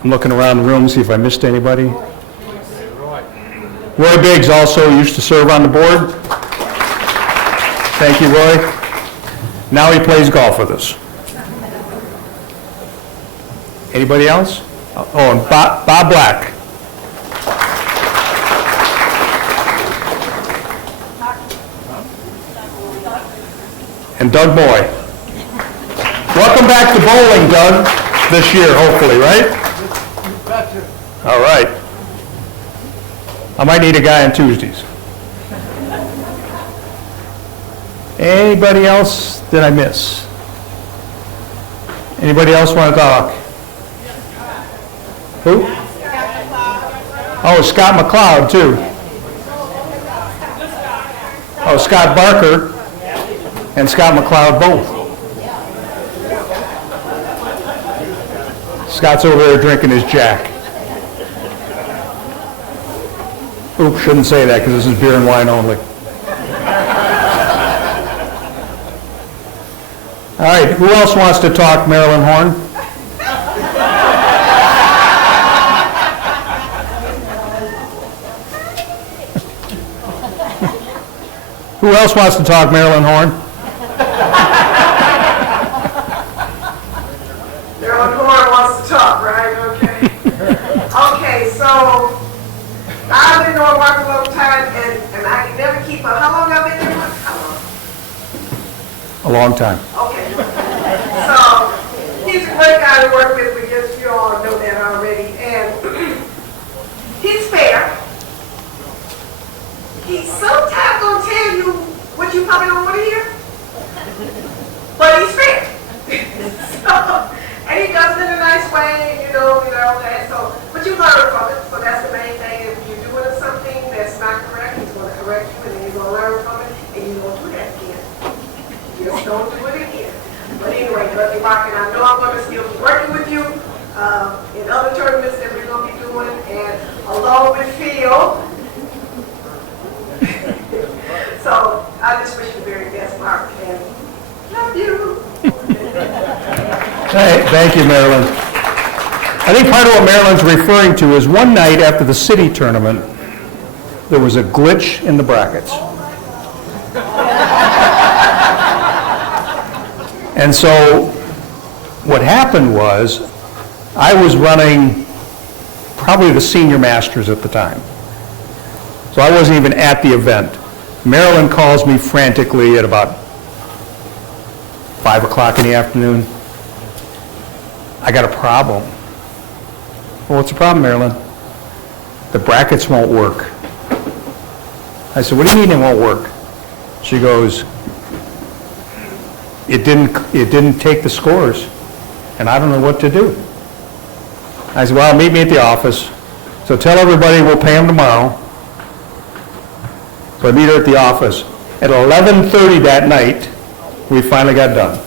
I'm looking around the room, see if I missed anybody. Roy Biggs also used to serve on the board. Thank you, Roy. Now he plays golf with us. Anybody else? Oh, and Bob Black. And Doug Boy. Welcome back to bowling, Doug, this year, hopefully, right? All right. I might need a guy on Tuesdays. Anybody else that I miss? Anybody else want to talk? Who? Oh, Scott McLeod, too. Oh, Scott Barker and Scott McLeod both. Scott's over there drinking his Jack. Oops, shouldn't say that because this is beer and wine only. All right, who else wants to talk Marilyn Horn? Who else wants to talk Marilyn Horn? Marilyn Horn wants to talk, right? Okay. Okay, so I've been knowing Mark a long time, and I can never keep up. How long I've been there? How long? A long time. Okay. So he's a great guy to work with. We just, you all know that already. And he's fair. He sometimes gonna tell you what you probably don't want to hear, but he's fair. And he does it in a nice way, you know that. So, but you learn from it. So that's the main thing. If you're doing something that's not correct, he's going to correct you, and then you're going to learn from it, and you won't do that again. Just don't do it again. But anyway, Dr. Mark, and I know I'm going to still be working with you in other tournaments that we're going to be doing, and along with Phil. So I just wish you the very best, Mark, and love you. Hey, thank you, Marilyn. I think part of what Marilyn's referring to is one night after the city tournament, there was a glitch in the brackets. And so what happened was, I was running probably the senior masters at the time. So I wasn't even at the event. Marilyn calls me frantically at about 5 o'clock in the afternoon. I got a problem. Well, what's the problem, Marilyn? The brackets won't work. I said, what do you mean they won't work? She goes, it didn't take the scores, and I don't know what to do. I said, well, meet me at the office. So tell everybody we'll pay them tomorrow. So I meet her at the office. At 11:30 that night, we finally got done.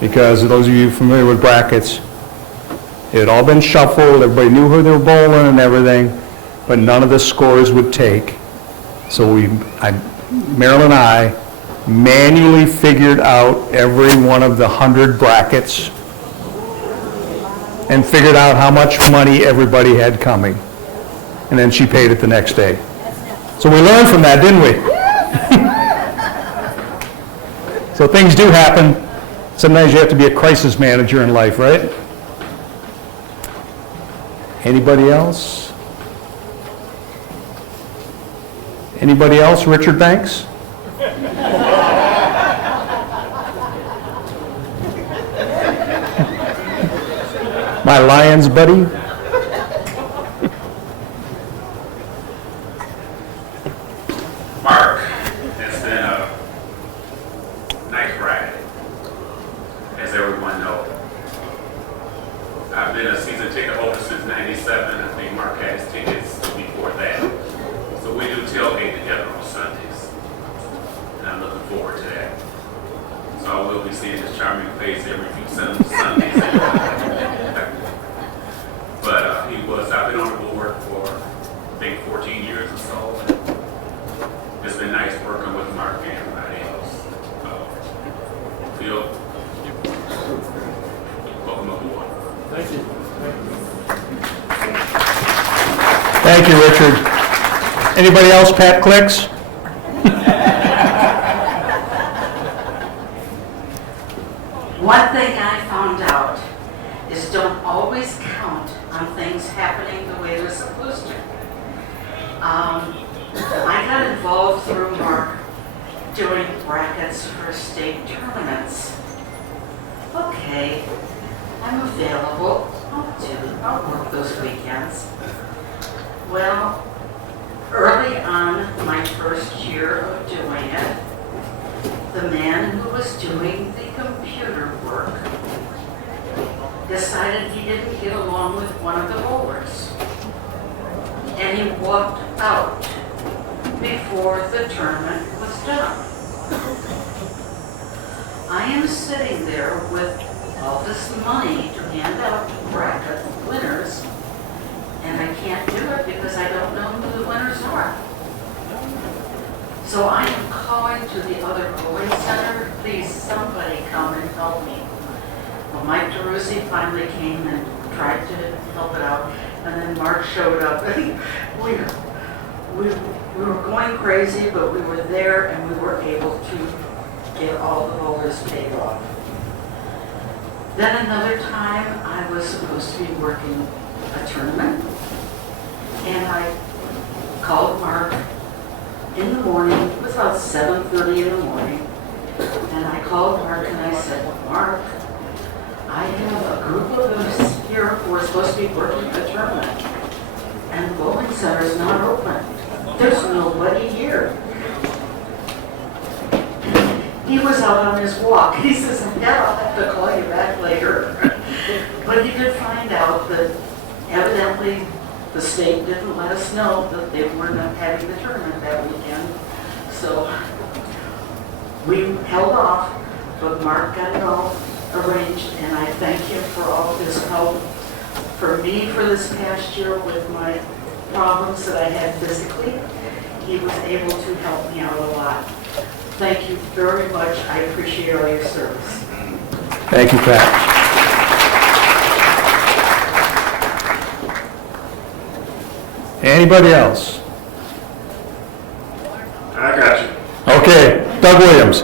Because those of you familiar with brackets, it had all been shuffled, everybody knew who they were bowling and everything, but none of the scores would take. So Marilyn and I manually figured out every one of the 100 brackets and figured out how much money everybody had coming. And then she paid it the next day. So we learned from that, didn't we? So things do happen. Sometimes you have to be a crisis manager in life, right? Anybody else? Anybody else? Richard Banks? My Lions buddy? Mark, it's been a nice ride, as everyone knows. I've been a season ticket holder since '97. I think Mark has tickets before that. So we do tailgate together on Sundays, and I'm looking forward to that. So I will be seeing his charming face every few Sundays. But I've been on the board for, I think, 14 years or so. It's been nice working with Mark and everybody else. Phil, welcome aboard. Thank you. Thank you, Richard. Anybody else? Pat Clicks? One thing I found out is don't always count on things happening the way they're supposed to. I got involved through Mark doing brackets for state tournaments. Okay, I'm available. I'll work those weekends. Well, early on my first year of doing it, the man who was doing the computer work decided he didn't get along with one of the bowlers. And he walked out before the tournament was done. I am sitting there with all this money to hand out to bracket winners, and I can't do it because I don't know who the winners are. So I am calling to the other bowling center, please somebody come and help me. Well, Mike DeRusi finally came and tried to help it out, and then Mark showed up. We were going crazy, but we were there and we were able to get all the bowlers paid off. Then another time I was supposed to be working a tournament, and I called Mark in the morning. It was about 7:30 in the morning, and I called Mark and I said, Mark, I have a group of us here who are supposed to be working a tournament, and the bowling center is not open. There's nobody here. He was out on his walk. He says, yeah, I'll have to call you back later. But he did find out that evidently the state didn't let us know that they were not having the tournament that weekend. So we held off, but Mark got it all arranged, and I thank him for all his help for me for this past year with my problems that I had physically. He was able to help me out a lot. Thank you very much. I appreciate all your service. Thank you, Pat. Anybody else? I got you. Okay, Doug Williams.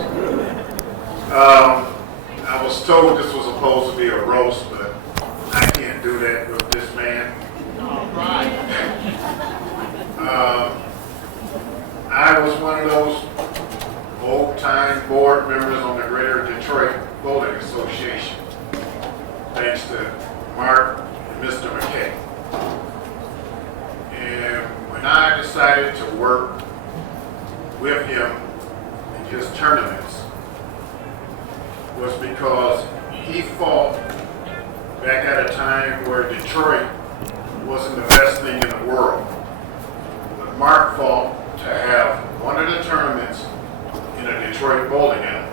I was told this was supposed to be a roast, but I can't do that with this man. I was one of those old-time board members on the Greater Detroit Bowling Association, thanks to Mark and Mr. McKay. And when I decided to work with him in his tournaments, was because he fought back at a time where Detroit wasn't the best thing in the world. But Mark fought to have one of the tournaments in a Detroit bowling alley.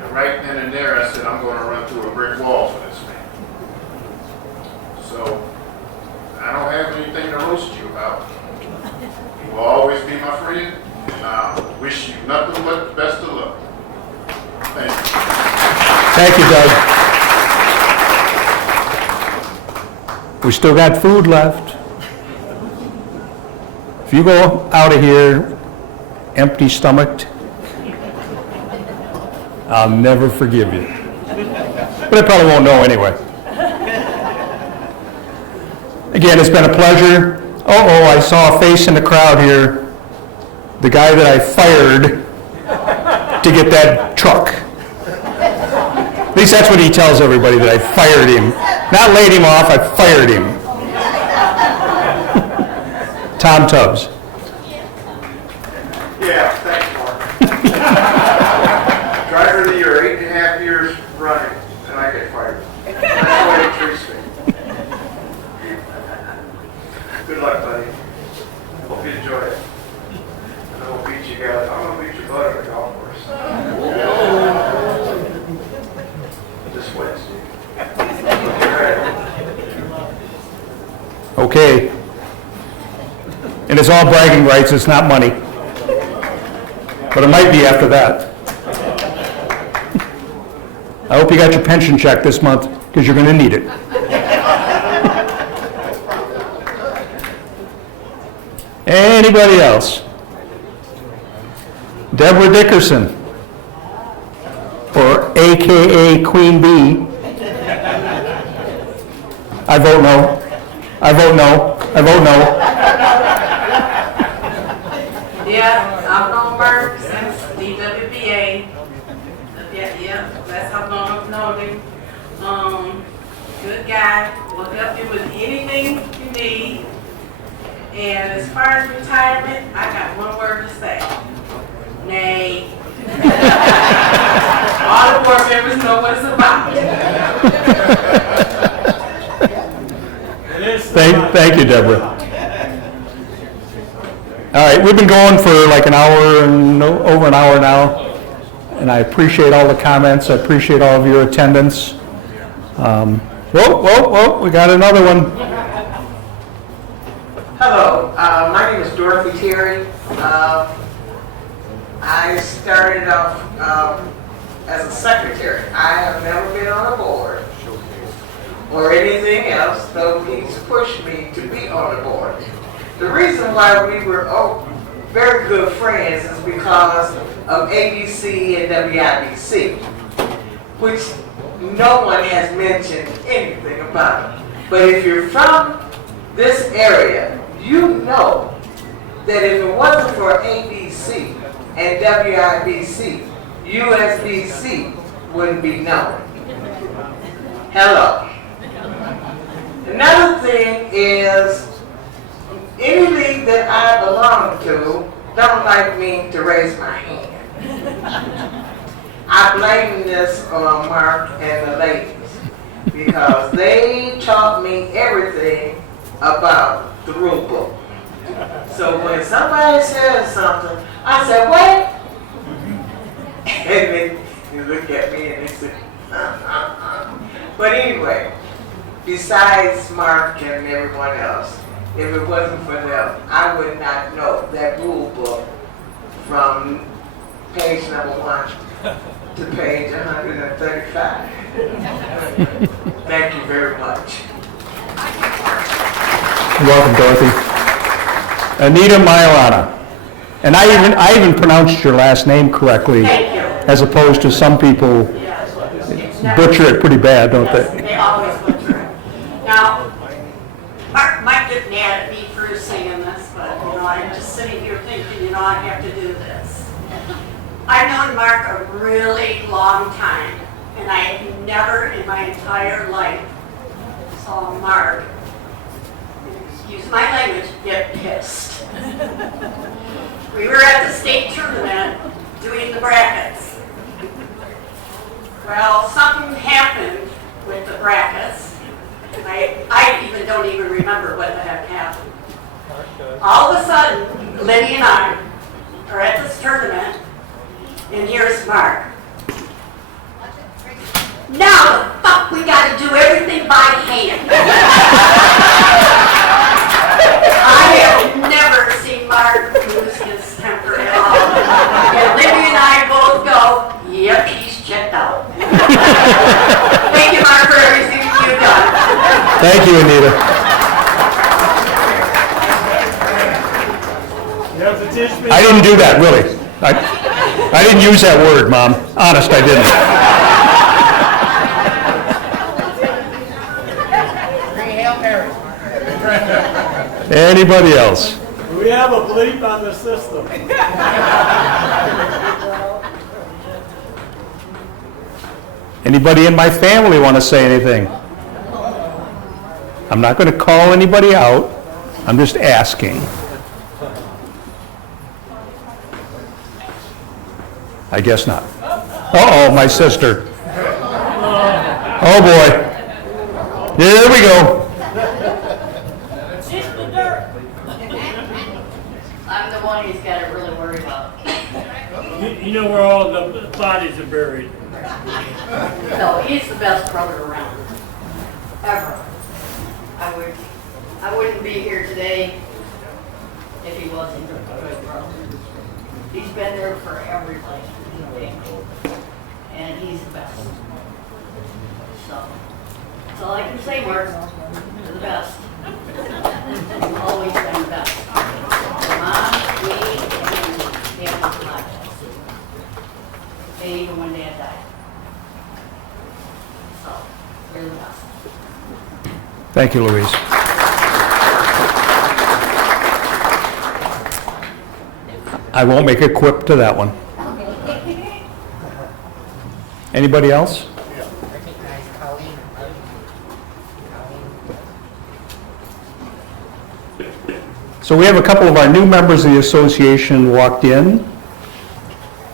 And right then and there, I said, I'm going to run through a brick wall for this man. So I don't have anything to roast you about. You will always be my friend, and I wish you nothing but the best of luck. Thank you. Thank you, Doug. We still got food left. If you go out of here empty stomached, I'll never forgive you. But I probably won't know anyway. Again, it's been a pleasure. Oh, I saw a face in the crowd here. The guy that I fired to get that truck. At least that's what he tells everybody, that I fired him. Not laid him off, I fired him. Tom Tubbs. Yeah, thanks, Mark. Driver of the year, 8.5 years running, and I get fired. That's the way it treats me. Good luck, buddy. Hope you enjoy it. And I will beat you guys. I'm going to beat your butt at the golf course. This Wednesday. Okay. And it's all bragging rights, it's not money. But it might be after that. I hope you got your pension check this month, because you're going to need it. Anybody else? Deborah Dickerson, or AKA Queen Bee. I vote no. I vote no. I vote no. Yeah, I've known Mark since DWBA. Yeah, that's how long I've known him. Good guy, will help you with anything you need. And as far as retirement, I got one word to say. Nay. All the board members know what it's about. Thank you, Deborah. All right, we've been going for like an hour and over an hour now, and I appreciate all the comments. I appreciate all of your attendance. Whoa, we got another one. Hello, my name is Dorothy Terry. I started off as a secretary. I have never been on a board or anything else, though he's pushed me to be on the board. The reason why we were very good friends is because of ABC and WIBC, which no one has mentioned anything about. But if you're from this area, you know that if it wasn't for ABC and WIBC, USBC wouldn't be known. Hello. Another thing is, any league that I belong to don't like me to raise my hand. I blame this on Mark and the ladies because they taught me everything about the rule book. So when somebody says something, I say, what? And they look at me and they say, But anyway, besides Mark and everyone else, if it wasn't for them, I would not know that rule book from page number 1 to page 135. Thank you very much. You're welcome, Dorothy. Anita Majorana. And I even pronounced your last name correctly, as opposed to some people butcher it pretty bad, don't they? They always butcher it. Now, Mike didn't mad at me for saying this, but I'm just sitting here thinking, I have to do this. I've known Mark a really long time, and I have never in my entire life saw Mark, excuse my language, get pissed. We were at the state tournament doing the brackets. Well, something happened with the brackets. I don't even remember what the heck happened. All of a sudden, Liddy and I are at this tournament, and here's Mark. Now the fuck we gotta do everything by hand. I have never seen Mark lose his temper at all. And Libby and I both go, yep, he's checked out. Thank you, Mark, for everything you've done. Thank you, Anita. I didn't do that, really. I didn't use that word, Mom. Honest, I didn't. Anybody else? We have a bleep on the system. Anybody in my family want to say anything? I'm not going to call anybody out. I'm just asking. I guess not. Uh-oh, my sister. Oh, boy. Here we go. I'm the one he's got to really worry about. You know where all the bodies are buried. No, he's the best brother around. Ever. I wouldn't be here today if he wasn't a good brother. He's been there for everybody. And he's the best. So, that's all I can say, Mark. You're the best. Always been the best. Mom, me, and Dad was alive. And even when Dad died. So, you're the best. Thank you, Louise. I won't make a quip to that one. Anybody else? So we have a couple of our new members of the association walked in,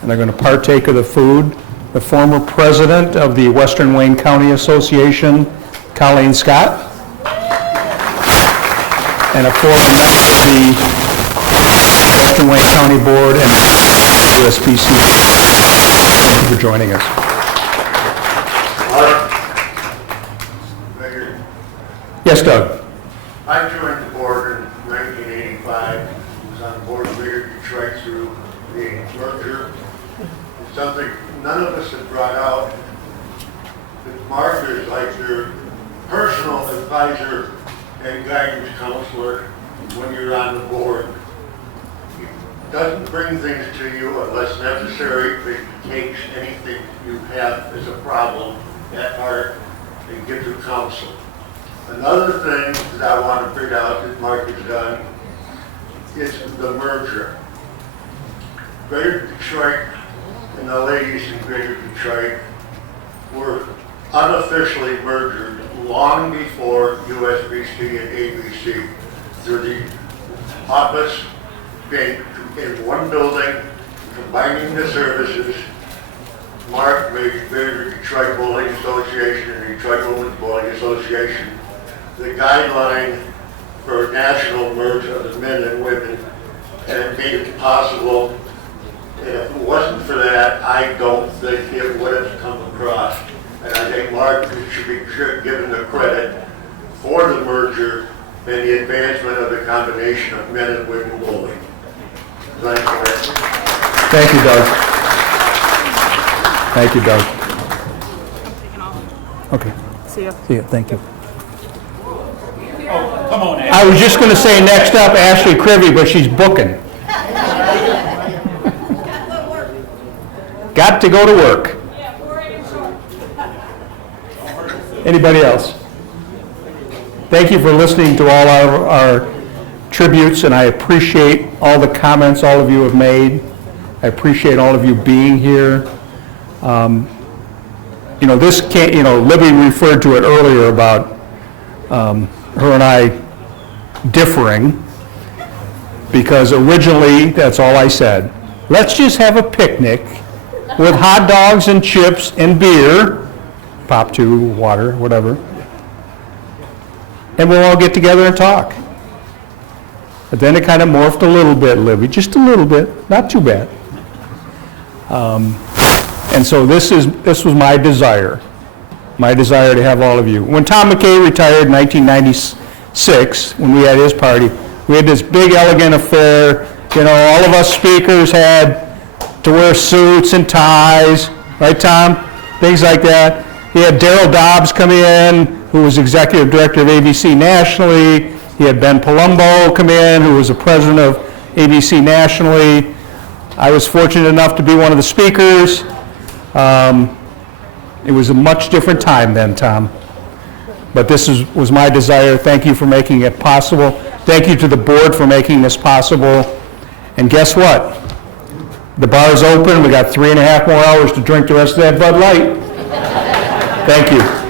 and they're going to partake of the food. The former president of the Western Wayne County Association, Colleen Scott, and a former member of the Western Wayne County Board and USBC. Thank you for joining us. Mayor, Yes, Doug? I joined the board in 1985. Was on the board of Greater Detroit through the merger. It's something none of us have brought out. That Mark is like your personal advisor and guidance counselor when you're on the board. He doesn't bring things to you unless necessary, but he takes anything you have as a problem at heart and gives you counsel. Another thing that I want to bring out that Mark has done is the merger. Greater Detroit and the ladies in Greater Detroit were unofficially merged long before USBC and ABC through the office being in one building, combining the services. Mark made Greater Detroit Bowling Association and Detroit Women's Bowling Association the guideline for national merge of the men and women, and it made it possible. And if it wasn't for that, I don't think it would have come across. And I think Mark should be given the credit for the merger and the advancement of the combination of men and women bowling. Thank you. Thank you, Doug. Thank you, Doug. Okay. See ya. See you. Thank you. Oh, come on, I was just going to say next up Ashley Crivy, but she's booking. Got to go to work. Anybody else? Thank you for listening to all our tributes, and I appreciate all the comments all of you have made. I appreciate all of you being here. You know, this can't, you know, Libby referred to it earlier about her and I differing, because originally, that's all I said. Let's just have a picnic with hot dogs and chips and beer, pop two, water, whatever, and we'll all get together and talk. But then it kind of morphed a little bit, Libby, just a little bit, not too bad. And so this was my desire to have all of you. When Tom McKay retired in 1996, when we had his party, we had this big, elegant affair. You know, all of us speakers had to wear suits and ties, right, Tom? Things like that. He had Daryl Dobbs come in, who was executive director of ABC nationally. He had Ben Palumbo come in, who was the president of ABC nationally. I was fortunate enough to be one of the speakers. It was a much different time then, Tom. But this was my desire. Thank you for making it possible. Thank you to the board for making this possible. And guess what? The bar's open. We got 3.5 more hours to drink the rest of that Bud Light. Thank you.